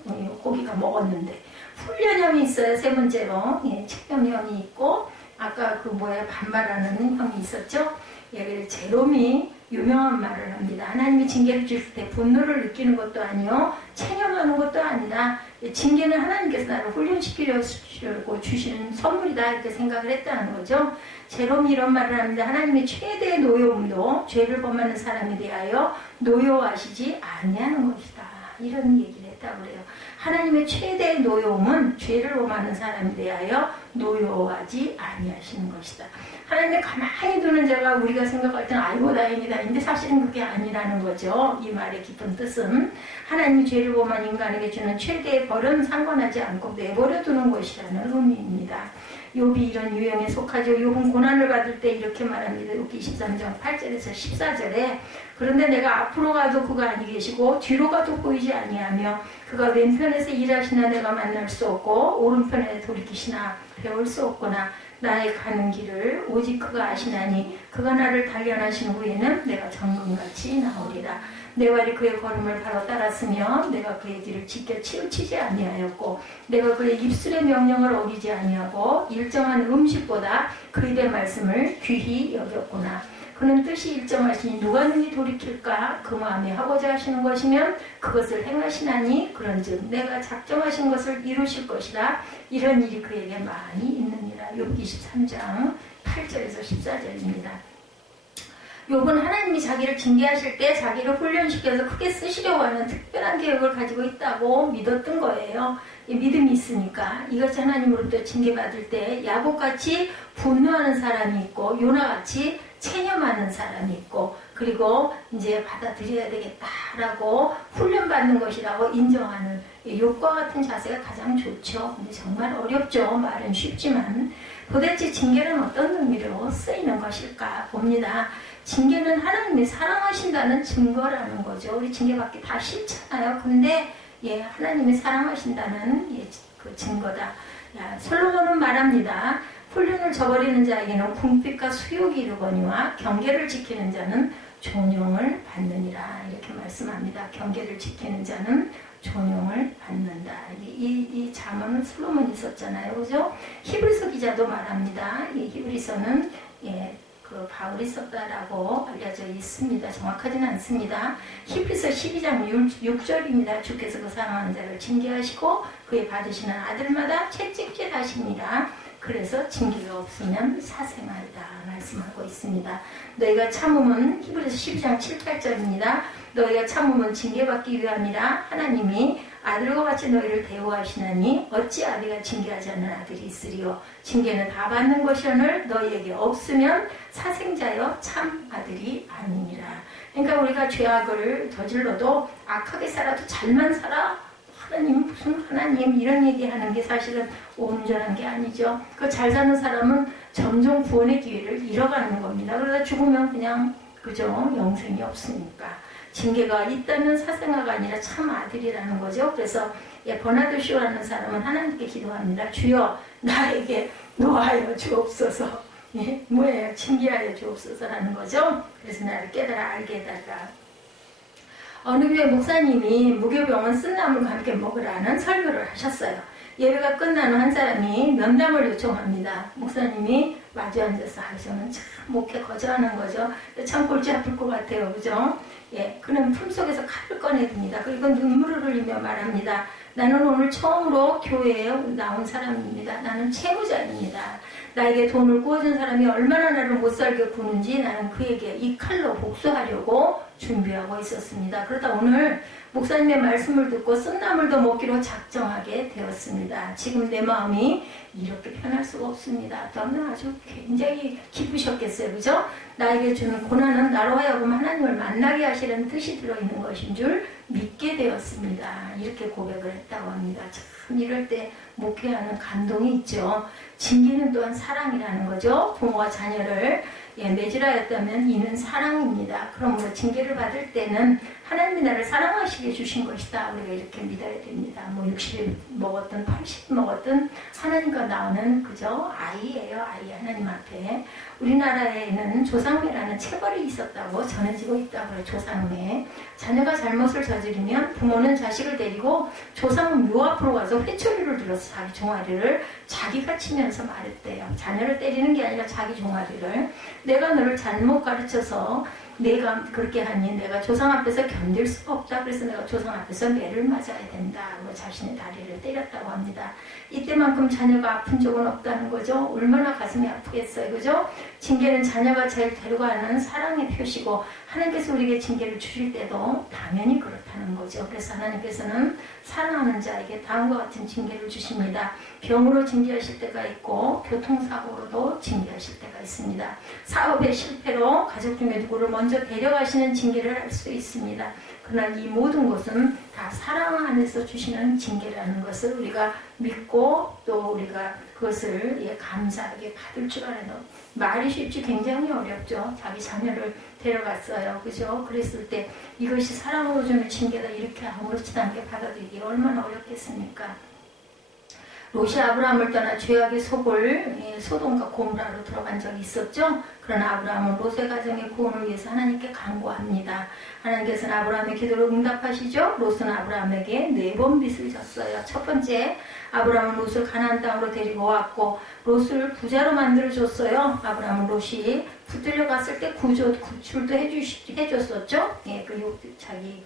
고기가 먹었는데. 훈련형이 있어요. 세 번째로. 예, 체념형이 있고 아까 반말하는 형이 있었죠. 예, 제롬이 유명한 말을 합니다. 하나님이 징계를 주실 때 분노를 느끼는 것도 아니요 체념하는 것도 아니다. 징계는 하나님께서 나를 훈련시키려고 주시는 선물이다 이렇게 생각을 했다는 거죠. 제롬이 이런 말을 합니다. 하나님의 최대의 노여움도 죄를 범하는 사람에 대하여 노여워하시지 아니하는 것이다. 이런 얘기를 했다고 그래요. 하나님의 최대의 노여움은 죄를 범하는 사람에 대하여 노여워하지 아니하시는 것이다. 하나님의 가만히 두는 자가 우리가 생각할 때는 아이고 다행이다. 근데 사실은 그게 아니라는 거죠. 이 말의 깊은 뜻은 하나님이 죄를 범한 인간에게 주는 최대의 벌은 상관하지 않고 내버려 두는 것이라는 의미입니다. 욥이 이런 유형에 속하죠. 욥은 고난을 받을 때 이렇게 말합니다. 욥기 23장 8절에서 14절에 그런데 내가 앞으로 가도 그가 아니 계시고 뒤로 가도 보이지 아니하며 그가 왼편에서 일하시나 내가 만날 수 없고 오른편에 돌이키시나 배울 수 없구나. 나의 가는 길을 오직 그가 아시나니 그가 나를 단련하신 후에는 내가 정금같이 나오리라. 내 발이 그의 걸음을 바로 따랐으며 내가 그의 길을 지켜 치우치지 아니하였고 내가 그의 입술의 명령을 어기지 아니하고 일정한 음식보다 그 입의 말씀을 귀히 여겼구나. 그는 뜻이 일정하시니 누가 능히 돌이킬까? 그 마음에 하고자 하시는 것이면 그것을 행하시나니 그런즉 내가 작정하신 것을 이루실 것이라. 이런 일이 그에게 많이 있느니라. 욥기 23장 8절에서 14절입니다. 욥은 하나님이 자기를 징계하실 때 자기를 훈련시켜서 크게 쓰시려고 하는 특별한 계획을 가지고 있다고 믿었던 거예요. 믿음이 있으니까. 이것이 하나님으로부터 징계받을 때 야곱같이 분노하는 사람이 있고 요나같이 체념하는 사람이 있고, 그리고 이제 받아들여야 되겠다라고 훈련받는 것이라고 인정하는 욥과 같은 자세가 가장 좋죠. 근데 정말 어렵죠. 말은 쉽지만 도대체 징계는 어떤 의미로 쓰이는 것일까 봅니다. 징계는 하나님이 사랑하신다는 증거라는 거죠. 우리 징계받기 다 싫잖아요. 근데 하나님이 사랑하신다는 그 증거다. 솔로몬은 말합니다. 훈련을 저버리는 자에게는 궁핍과 수욕이 이르거니와 경계를 지키는 자는 존용을 받느니라. 이렇게 말씀합니다. 경계를 지키는 자는 존용을 받는다. 이 잠언은 솔로몬이 썼잖아요. 그죠? 히브리서 기자도 말합니다. 히브리서는 그 바울이 썼다라고 알려져 있습니다. 정확하지는 않습니다. 히브리서 12장 6절입니다. 주께서 그 사랑하는 자를 징계하시고 그의 받으시는 아들마다 채찍질 하십니다. 그래서 징계가 없으면 사생아이다 말씀하고 있습니다. 너희가 참음은 히브리서 12장 7, 8절입니다. 너희가 참음은 징계받기 위함이라. 하나님이 아들과 같이 너희를 대우하시나니 어찌 아비가 징계하지 않는 아들이 있으리요. 징계는 다 받는 것이오늘 너희에게 없으면 사생자여 참 아들이 아니니라. 그러니까 우리가 죄악을 저질러도 악하게 살아도 잘만 살아? 하나님 무슨 하나님 이런 얘기하는 게 사실은 온전한 게 아니죠. 그 잘 사는 사람은 점점 구원의 기회를 잃어가는 겁니다. 그러다 죽으면 그냥 그죠? 영생이 없으니까. 징계가 있다면 사생아가 아니라 참 아들이라는 거죠. 그래서 버나드쇼라는 사람은 하나님께 기도합니다. 주여 나에게 노하여 주옵소서. 뭐예요? 징계하여 주옵소서라는 거죠. 그래서 나를 깨달아 알게 해달라. 어느 교회 목사님이 무교병원 쓴나물과 함께 먹으라는 설교를 하셨어요. 예배가 끝난 후 한 사람이 면담을 요청합니다. 목사님이 마주 앉아서 저는 참 목회 거절하는 거죠. 참 골치 아플 것 같아요. 그죠? 그는 품속에서 칼을 꺼내듭니다. 그리고 눈물을 흘리며 말합니다. 나는 오늘 처음으로 교회에 나온 사람입니다. 나는 채무자입니다. 나에게 돈을 구워준 사람이 얼마나 나를 못살게 구는지 나는 그에게 이 칼로 복수하려고 준비하고 있었습니다. 그러다 오늘 목사님의 말씀을 듣고 쓴나물도 먹기로 작정하게 되었습니다. 지금 내 마음이 이렇게 편할 수가 없습니다. 저는 아주 굉장히 기쁘셨겠어요. 그죠? 나에게 주는 고난은 나로 하여금 하나님을 만나게 하시는 뜻이 들어있는 것인 줄 믿게 되었습니다. 이렇게 고백을 했다고 합니다. 참 이럴 때 목회하는 감동이 있죠. 징계는 또한 사랑이라는 거죠. 부모가 자녀를 매질하였다면 이는 사랑입니다. 그러므로 징계를 받을 때는 하나님이 나를 사랑하시게 주신 것이다. 우리가 이렇게 믿어야 됩니다. 60일 먹었든 80일 먹었든 하나님과 나오는 그저 아이예요. 아이 하나님 앞에. 우리나라에는 조상매라는 체벌이 있었다고 전해지고 있다고 해요. 조상매. 자녀가 잘못을 저지르면 부모는 자식을 데리고 조상 묘 앞으로 가서 회초리를 들어서 자기 종아리를 자기가 치면서 말했대요. 자녀를 때리는 게 아니라 자기 종아리를. 내가 너를 잘못 가르쳐서 내가 그렇게 하니 내가 조상 앞에서 견딜 수가 없다. 그래서 내가 조상 앞에서 매를 맞아야 된다. 자신의 다리를 때렸다고 합니다. 이때만큼 자녀가 아픈 적은 없다는 거죠. 얼마나 가슴이 아프겠어요. 그죠? 징계는 자녀가 제일 데려가는 사랑의 표시고 하나님께서 우리에게 징계를 주실 때도 당연히 그렇다는 거죠. 그래서 하나님께서는 사랑하는 자에게 다음과 같은 징계를 주십니다. 병으로 징계하실 때가 있고 교통사고로도 징계하실 때가 있습니다. 사업의 실패로 가족 중에 누구를 먼저 데려가시는 징계를 할 수 있습니다. 그러나 이 모든 것은 다 사랑 안에서 주시는 징계라는 것을 우리가 믿고 또 우리가 그것을 감사하게 받을 줄 알아요. 말이 쉽지 굉장히 어렵죠. 자기 자녀를 데려갔어요. 그죠? 그랬을 때 이것이 사랑으로 주는 징계다 이렇게 아무렇지도 않게 받아들이기 얼마나 어렵겠습니까? 롯이 아브라함을 떠나 죄악의 속을 소돔과 고모라로 들어간 적이 있었죠. 그러나 아브라함은 롯의 가정의 구원을 위해서 하나님께 간구합니다. 하나님께서는 아브라함의 기도를 응답하시죠. 롯은 아브라함에게 4번 빚을 졌어요. 첫 번째, 아브라함은 롯을 가나안 땅으로 데리고 왔고 롯을 부자로 만들어줬어요. 아브라함은 롯이 붙들려 갔을 때 구출도 해줬었죠. 예, 자기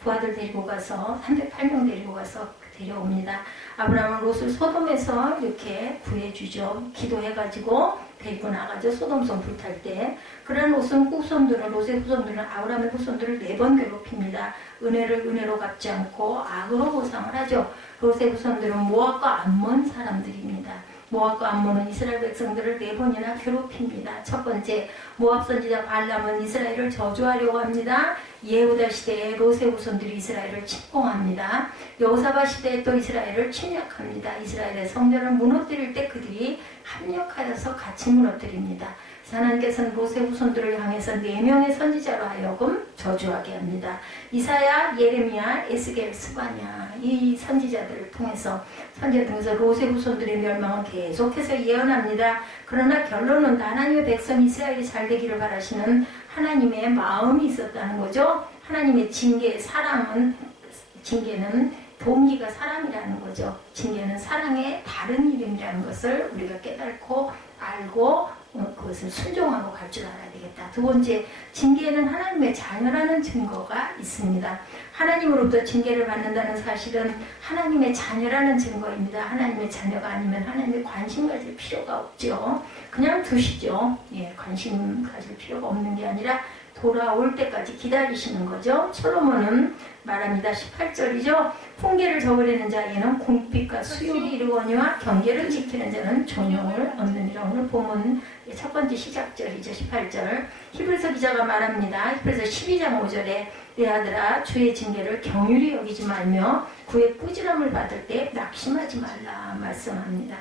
부하들 데리고 가서 308명 데리고 가서 데려옵니다. 아브라함은 롯을 소돔에서 이렇게 구해주죠. 기도해가지고 데리고 나가죠. 소돔성 불탈 때. 그런 롯의 후손들은 아브라함의 후손들을 4번 괴롭힙니다. 은혜를 은혜로 갚지 않고 악으로 보상을 하죠. 롯의 후손들은 모압과 암몬 사람들입니다. 모압과 암몬은 이스라엘 백성들을 4번이나 괴롭힙니다. 첫 번째, 모압 선지자 발람은 이스라엘을 저주하려고 합니다. 예후다 시대에 롯의 후손들이 이스라엘을 침공합니다. 여호사밧 시대에 또 이스라엘을 침략합니다. 이스라엘의 성전을 무너뜨릴 때 그들이 합력하여서 같이 무너뜨립니다. 하나님께서는 롯의 후손들을 향해서 4명의 선지자로 하여금 저주하게 합니다. 이사야, 예레미야, 에스겔, 스바냐, 이 선지자들을 통해서 롯의 후손들의 멸망은 계속해서 예언합니다. 그러나 결론은 하나님의 백성 이스라엘이 잘 되기를 바라시는 하나님의 마음이 있었다는 거죠. 하나님의 징계는 동기가 사랑이라는 거죠. 징계는 사랑의 다른 이름이라는 것을 우리가 깨닫고 알고 그것을 순종하고 갈 줄 알아야 되겠다. 두 번째, 징계는 하나님의 자녀라는 증거가 있습니다. 하나님으로부터 징계를 받는다는 사실은 하나님의 자녀라는 증거입니다. 하나님의 자녀가 아니면 하나님의 관심 가질 필요가 없죠. 그냥 두시죠. 예, 관심 가질 필요가 없는 게 아니라 돌아올 때까지 기다리시는 거죠. 솔로몬은 말합니다. 18절이죠. 훈계를 저버리는 자에게는 궁핍과 수욕이 이르거니와 경계를 지키는 자는 존용을 얻느니라. 오늘 본문 첫 번째 시작절이죠. 18절. 히브리서 기자가 말합니다. 히브리서 12장 5절에 내 아들아 주의 징계를 경휼히 여기지 말며 그의 꾸지람을 받을 때 낙심하지 말라 말씀합니다.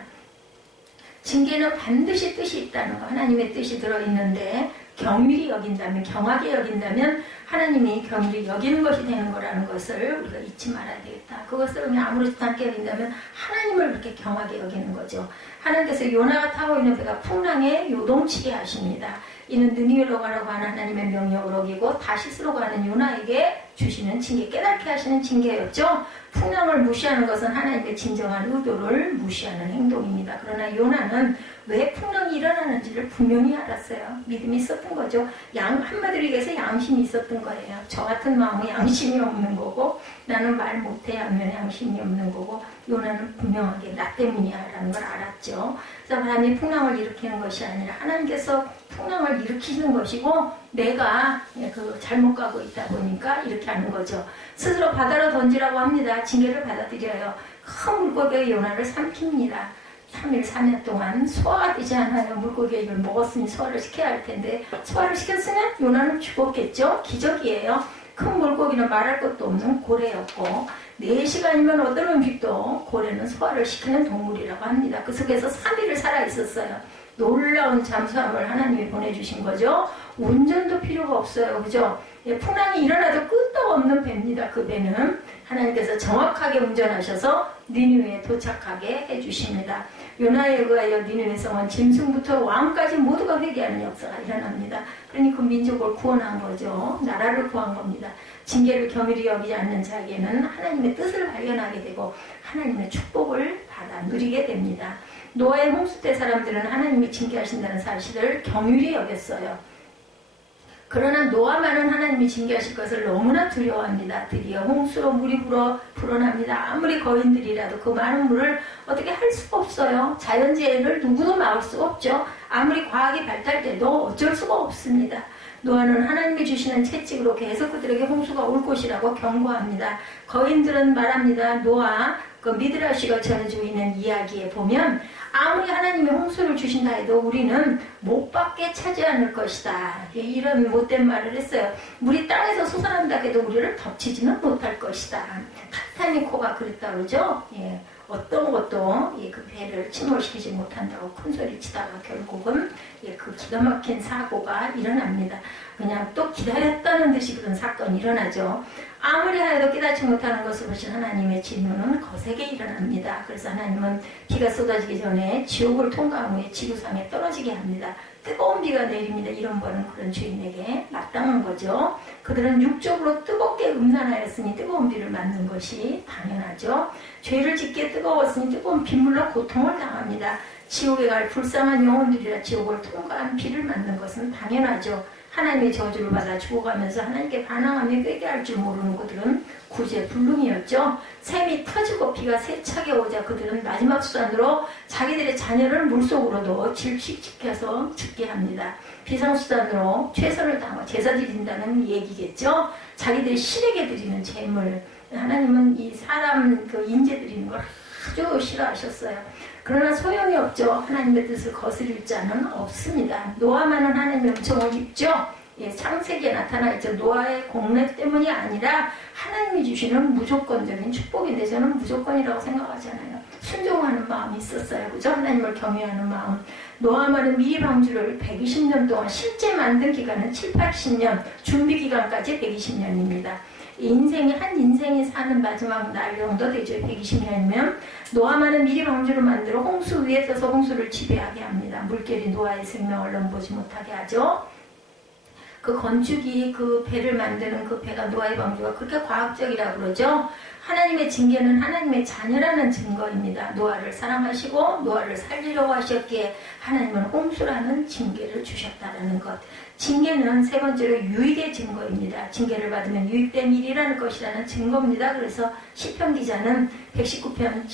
징계는 반드시 뜻이 있다는 거, 하나님의 뜻이 들어있는데 경밀히 여긴다면, 경하게 여긴다면 하나님이 경밀히 여기는 것이 되는 거라는 것을 우리가 잊지 말아야 되겠다. 그것을 그냥 아무렇지도 않게 여긴다면 하나님을 그렇게 경하게 여기는 거죠. 하나님께서 요나가 타고 있는 배가 풍랑에 요동치게 하십니다. 이는 느니웨로 가라고 하는 하나님의 명령을 어기고 다시스로 가는 요나에게 주시는 징계, 깨닫게 하시는 징계였죠. 풍랑을 무시하는 것은 하나님의 진정한 의도를 무시하는 행동입니다. 그러나 요나는 왜 풍랑이 일어나는지를 분명히 알았어요. 믿음이 있었던 거죠. 한마디로 얘기해서 양심이 있었던 거예요. 저 같은 마음은 양심이 없는 거고 나는 말 못해야 하면 양심이 없는 거고 요나는 분명하게 나 때문이야 라는 걸 알았죠. 그래서 하나님이 풍랑을 일으키는 것이 아니라 하나님께서 풍랑을 일으키는 것이고 내가 잘못 가고 있다 보니까 이렇게 하는 거죠. 스스로 바다로 던지라고 합니다. 징계를 받아들여요. 큰 물고기의 요나를 삼킵니다. 3일 4년 동안 소화가 되지 않아요. 물고기가 이걸 먹었으니 소화를 시켜야 할 텐데 소화를 시켰으면 요나는 죽었겠죠. 기적이에요. 큰 물고기는 말할 것도 없는 고래였고 4시간이면 어떤 음식도 고래는 소화를 시키는 동물이라고 합니다. 그 속에서 3일을 살아있었어요. 놀라운 잠수함을 하나님이 보내주신 거죠. 운전도 필요가 없어요. 그죠? 풍랑이 일어나도 끄떡 없는 배입니다. 그 배는 하나님께서 정확하게 운전하셔서 니느웨에 도착하게 해주십니다. 요나에 의하여 니느웨 성은 짐승부터 왕까지 모두가 회개하는 역사가 일어납니다. 그러니 그 민족을 구원한 거죠. 나라를 구한 겁니다. 징계를 겸일히 여기지 않는 자에게는 하나님의 뜻을 발견하게 되고 하나님의 축복을 받아 누리게 됩니다. 노아의 홍수 때 사람들은 하나님이 징계하신다는 사실을 경휼히 여겼어요. 그러나 노아만은 하나님이 징계하실 것을 너무나 두려워합니다. 드디어 홍수로 물이 불어납니다. 아무리 거인들이라도 그 많은 물을 어떻게 할 수가 없어요. 자연재해를 누구도 막을 수가 없죠. 아무리 과학이 발달돼도 어쩔 수가 없습니다. 노아는 하나님이 주시는 채찍으로 계속 그들에게 홍수가 올 것이라고 경고합니다. 거인들은 말합니다. 노아 미드라시가 전해지고 있는 이야기에 보면 아무리 하나님이 홍수를 주신다 해도 우리는 못 받게 차지 않을 것이다. 이런 못된 말을 했어요. 물이 땅에서 솟아난다 해도 우리를 덮치지는 못할 것이다. 타이타닉호가 그랬다 그러죠. 예. 어떤 것도 그 배를 침몰시키지 못한다고 큰소리 치다가 결국은 그 기가 막힌 사고가 일어납니다. 그냥 또 기다렸다는 듯이 그런 사건이 일어나죠. 아무리 하여도 깨닫지 못하는 것을 보신 하나님의 진노는 거세게 일어납니다. 그래서 하나님은 비가 쏟아지기 전에 지옥을 통과한 후에 지구상에 떨어지게 합니다. 뜨거운 비가 내립니다. 이런 벌은 그런 주인에게 마땅한 거죠. 그들은 육적으로 뜨겁게 음란하였으니 뜨거운 비를 맞는 것이 당연하죠. 죄를 짓기에 뜨거웠으니 뜨거운 빗물로 고통을 당합니다. 지옥에 갈 불쌍한 영혼들이라 지옥을 통과한 비를 맞는 것은 당연하죠. 하나님의 저주를 받아 죽어가면서 하나님께 반항하며 회개할 줄 모르는 그들은 구제불능이었죠. 샘이 터지고 비가 세차게 오자 그들은 마지막 수단으로 자기들의 자녀를 물속으로 넣어 질식시켜서 죽게 합니다. 비상수단으로 최선을 다하고 제사 드린다는 얘기겠죠. 자기들이 신에게 드리는 제물. 하나님은 이 사람 그 인재 드리는 걸 아주 싫어하셨어요. 그러나 소용이 없죠. 하나님의 뜻을 거스릴 자는 없습니다. 노아만은 하나님의 은총을 입죠. 예, 창세기에 나타나 있죠. 노아의 공력 때문이 아니라 하나님이 주시는 무조건적인 축복인데 저는 무조건이라고 생각하지 않아요. 순종하는 마음이 있었어요. 그죠? 하나님을 경외하는 마음. 노아만은 미리 방주를 120년 동안 실제 만든 기간은 7, 80년, 준비 기간까지 120년입니다. 한 인생이 사는 마지막 날 정도 되죠. 120년이면 노아만은 미리 방주를 만들어 홍수 위에 떠서 홍수를 지배하게 합니다. 물결이 노아의 생명을 넘보지 못하게 하죠. 그 건축이 그 배를 만드는 그 배가 노아의 방주가 그렇게 과학적이라고 그러죠. 하나님의 징계는 하나님의 자녀라는 증거입니다. 노아를 사랑하시고 노아를 살리려고 하셨기에 하나님은 홍수라는 징계를 주셨다는 것. 징계는 세 번째로 유익의 증거입니다. 징계를 받으면 유익된 일이라는 것이라는 증거입니다. 그래서 시편 기자는 119편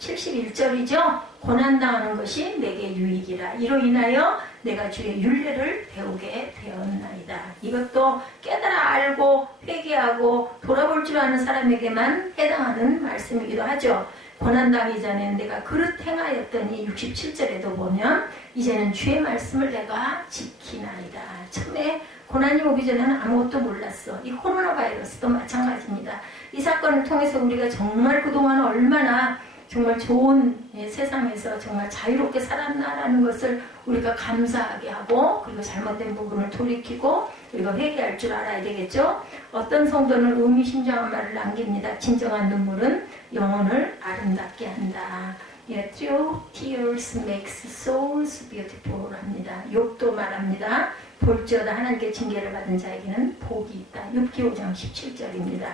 71절이죠. 고난당하는 것이 내게 유익이라. 이로 인하여 내가 주의 율례를 배우게 되었나이다. 이것도 깨달아 알고 회개하고 돌아볼 줄 아는 사람에게만 해당하는 말씀이기도 하죠. 고난당하기 전에 내가 그릇 행하였더니 67절에도 보면 이제는 주의 말씀을 내가 지키나이다. 처음에 고난이 오기 전에는 아무것도 몰랐어. 이 코로나 바이러스도 마찬가지입니다. 이 사건을 통해서 우리가 정말 그동안 얼마나 정말 좋은 세상에서 정말 자유롭게 살았나라는 것을 우리가 감사하게 하고 그리고 잘못된 부분을 돌이키고 우리가 회개할 줄 알아야 되겠죠. 어떤 성도는 의미심장한 말을 남깁니다. 진정한 눈물은 영혼을 아름답게 한다. Through tears makes souls beautiful 합니다. 욥도 말합니다. 볼지어다 하나님께 징계를 받은 자에게는 복이 있다. 욥기 5장 17절입니다.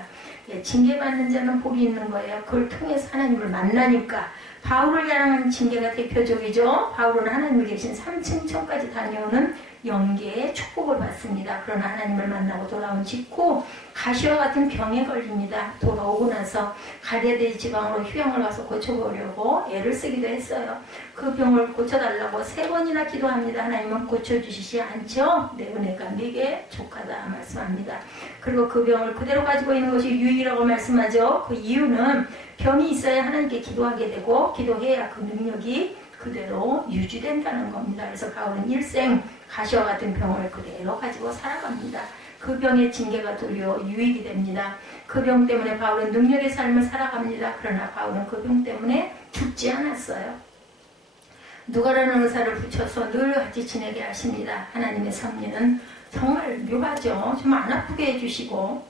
징계받는 자는 복이 있는 거예요. 그걸 통해서 하나님을 만나니까. 바울을 향한 징계가 대표적이죠. 바울은 하나님이 계신 3층 천까지 다녀오는 영계의 축복을 받습니다. 그러나 하나님을 만나고 돌아온 직후 가시와 같은 병에 걸립니다. 돌아오고 나서 갈대아 지방으로 휴양을 가서 고쳐보려고 애를 쓰기도 했어요. 그 병을 고쳐달라고 3번이나 기도합니다. 하나님은 고쳐주시지 않죠. 내 은혜가 네게 족하다 말씀합니다. 그리고 그 병을 그대로 가지고 있는 것이 유익이라고 말씀하죠. 그 이유는 병이 있어야 하나님께 기도하게 되고 기도해야 그 능력이 그대로 유지된다는 겁니다. 그래서 바울은 일생 가시와 같은 병을 그대로 가지고 살아갑니다. 그 병의 징계가 도리어 유익이 됩니다. 그 병 때문에 바울은 능력의 삶을 살아갑니다. 그러나 바울은 그 병 때문에 죽지 않았어요. 누가라는 의사를 붙여서 늘 같이 지내게 하십니다. 하나님의 섭리는 정말 묘하죠. 좀 안 아프게 해주시고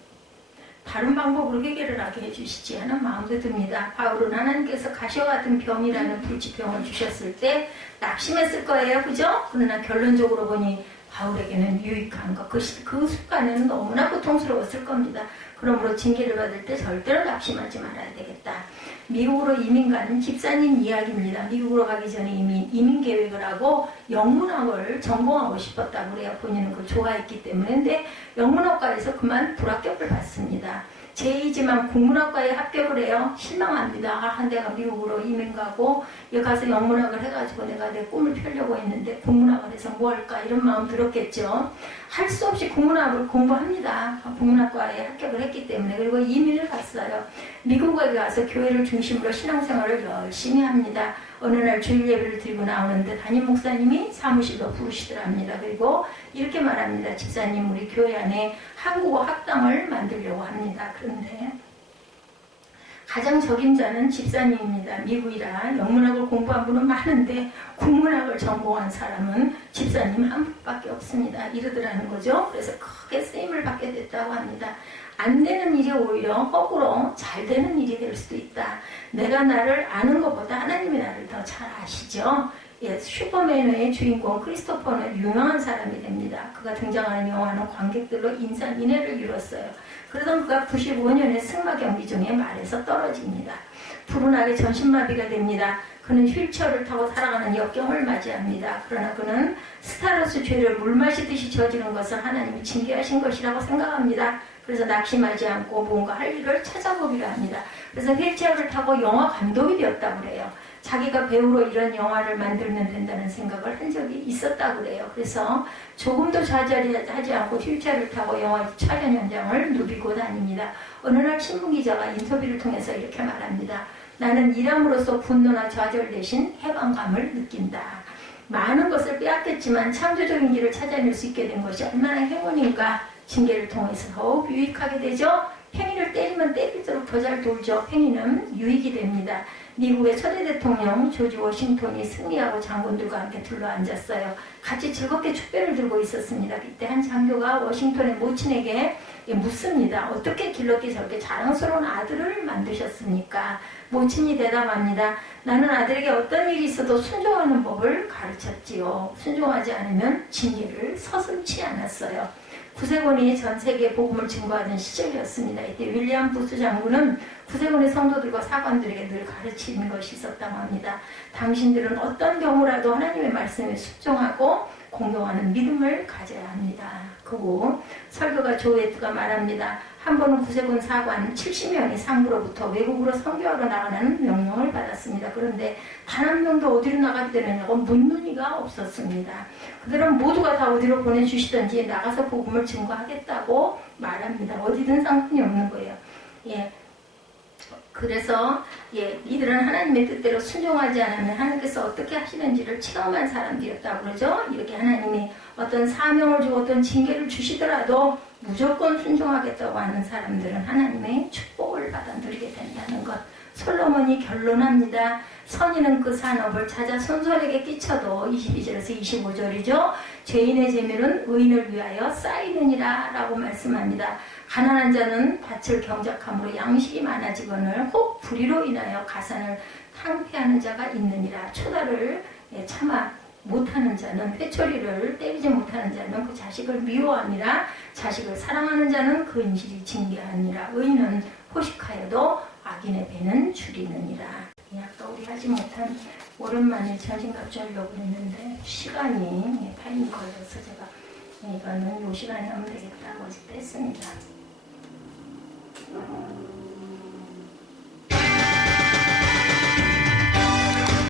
다른 방법으로 해결을 하게 해주시지 하는 마음도 듭니다. 바울은 하나님께서 가시와 같은 병이라는 불치병을 주셨을 때 낙심했을 거예요. 그죠? 그러나 결론적으로 보니 바울에게는 유익한 것. 그 순간에는 너무나 고통스러웠을 겁니다. 그러므로 징계를 받을 때 절대로 낙심하지 말아야 되겠다. 미국으로 이민 간 집사님 이야기입니다. 미국으로 가기 전에 이미 이민 계획을 하고 영문학을 전공하고 싶었다고 그래요. 본인은 그걸 좋아했기 때문에. 근데 영문학과에서 그만 불합격을 받습니다. 제2지만 국문학과에 합격을 해요. 실망합니다. 내가 미국으로 이민 가고 여기 가서 영문학을 해가지고 내가 내 꿈을 펴려고 했는데 국문학을 해서 뭐 할까 이런 마음 들었겠죠. 할 수 없이 국문학을 공부합니다. 국문학과에 합격을 했기 때문에. 그리고 이민을 갔어요. 미국에 가서 교회를 중심으로 신앙생활을 열심히 합니다. 어느 날 주일 예배를 드리고 나오는데 담임 목사님이 사무실로 부르시더랍니다. 그리고 이렇게 말합니다. 집사님, 우리 교회 안에 한국어 학당을 만들려고 합니다. 그런데 가장 적임자는 집사님입니다. 미국이라 영문학을 공부한 분은 많은데 국문학을 전공한 사람은 집사님 한 분밖에 없습니다. 이러더라는 거죠. 그래서 크게 쓰임을 받게 됐다고 합니다. 안 되는 일이 오히려 거꾸로 잘 되는 일이 될 수도 있다. 내가 나를 아는 것보다 하나님이 나를 더 잘 아시죠. 예, 슈퍼맨의 주인공 크리스토퍼는 유명한 사람이 됩니다. 그가 등장하는 영화는 관객들로 인산인해를 이뤘어요. 그러던 그가 95년에 승마 경기 중에 말에서 떨어집니다. 불운하게 전신마비가 됩니다. 그는 휠체어를 타고 살아가는 역경을 맞이합니다. 그러나 그는 스타로스 죄를 물 마시듯이 저지른 것을 하나님이 징계하신 것이라고 생각합니다. 그래서 낙심하지 않고 뭔가 할 일을 찾아보기로 합니다. 그래서 휠체어를 타고 영화 감독이 되었다고 그래요. 자기가 배우로 이런 영화를 만들면 된다는 생각을 한 적이 있었다고 그래요. 그래서 조금도 좌절하지 않고 휠체어를 타고 영화 촬영 현장을 누비고 다닙니다. 어느 날 신문기자가 인터뷰를 통해서 이렇게 말합니다. 나는 일함으로써 분노나 좌절 대신 해방감을 느낀다. 많은 것을 빼앗겼지만 창조적인 길을 찾아낼 수 있게 된 것이 얼마나 행운인가. 징계를 통해서 더욱 유익하게 되죠. 팽이를 때리면 때릴수록 더 잘 돌죠. 팽이는 유익이 됩니다. 미국의 초대 대통령 조지 워싱턴이 승리하고 장군들과 함께 둘러앉았어요. 같이 즐겁게 축배를 들고 있었습니다. 이때 한 장교가 워싱턴의 모친에게 묻습니다. 어떻게 길렀기에 저렇게 자랑스러운 아들을 만드셨습니까? 모친이 대답합니다. 나는 아들에게 어떤 일이 있어도 순종하는 법을 가르쳤지요. 순종하지 않으면 징계를 서슴지 않았어요. 구세군이 전 세계에 복음을 증거하던 시절이었습니다. 이때 윌리엄 부스 장군은 구세군의 성도들과 사관들에게 늘 가르치는 것이 있었다고 합니다. 당신들은 어떤 경우라도 하나님의 말씀에 순종하고 공경하는 믿음을 가져야 합니다. 그리고 설교가 조웨트가 말합니다. 한 번은 구세군 사관 70명이 상부로부터 외국으로 선교하러 나가라는 명령을 받았습니다. 그런데 단 한 명도 어디로 나가게 되느냐고 묻는 이가 없었습니다. 그들은 모두가 다 어디로 보내주시든지 나가서 복음을 증거하겠다고 말합니다. 어디든 상관이 없는 거예요. 예. 그래서 이들은 하나님의 뜻대로 순종하지 않으면 하나님께서 어떻게 하시는지를 체험한 사람들이었다고 그러죠. 이렇게 하나님이 어떤 사명을 주고 어떤 징계를 주시더라도 무조건 순종하겠다고 하는 사람들은 하나님의 축복을 받아 누리게 된다는 것. 솔로몬이 결론합니다. 선인은 그 산업을 찾아 손손에게 끼쳐도 22절에서 25절이죠. 죄인의 재물은 의인을 위하여 쌓이느니라 라고 말씀합니다. 가난한 자는 밭을 경작함으로 양식이 많아지거늘 혹 불의로 인하여 가산을 탕폐하는 자가 있느니라. 초다를 참아 못하는 자는 회초리를 때리지 못하는 자는 그 자식을 미워하니라. 자식을 사랑하는 자는 그 인실이 징계하니라. 의인은 호식하여도 악인의 배는 줄이느니라. 아까 우리 하지 못한 오랜만에 전신갑 주려고 했는데 시간이 타임이 걸려서 제가 이거는 요 시간에 하면 되겠다고